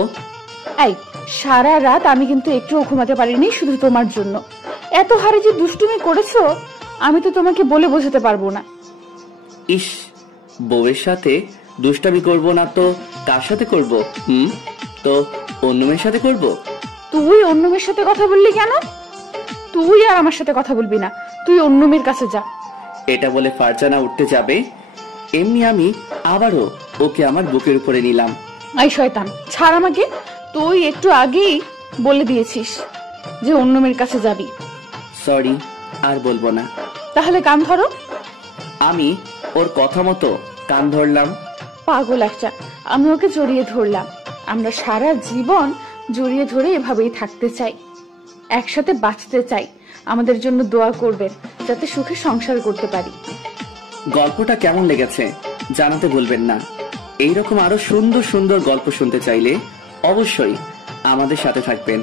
এই সারা রাত আমি কিন্তু একটুও ঘুমাতে পারিনি শুধু তোমার জন্য। এত হারে যে দুষ্টুমি করেছো আমি তো তোমাকে বলে বোঝাতে পারবো না। ইস, বউয়ের সাথে দুষ্টামি করব না তো কার সাথে করব? তো অন্য মেয়ের সাথে করব। তুই অন্য মেয়ের সাথে কথা বললি কেন? তুই আর আমার সাথে কথা বলবি না, তুই অন্য মেয়ের কাছে যা। এটা বলে ফারজানা উঠতে যাবে, এমনি আমি আবারও ওকে আমার বুকের উপরে নিলাম। এই শয়তান, ছাড় আমাকে। তুই একটু আগেই বলে দিয়েছিস যে অন্য মেয়ের কাছে যাবি। সরি, আর বলবো না। তাহলে কান ধরো। আমি ওর কথা মতো কান ধরলাম। পাগল একটা। আমি ওকে জড়িয়ে ধরলাম। আমরা সারা জীবন জড়িয়ে ধরে এভাবেই থাকতে চাই, একসাথে বাঁচতে চাই। আমাদের জন্য দোয়া করবেন যাতে সুখে সংসার করতে পারি। গল্পটা কেমন লেগেছে জানাতে ভুলবেন না। এইরকম আরো সুন্দর সুন্দর গল্প শুনতে চাইলে অবশ্যই আমাদের সাথে থাকবেন।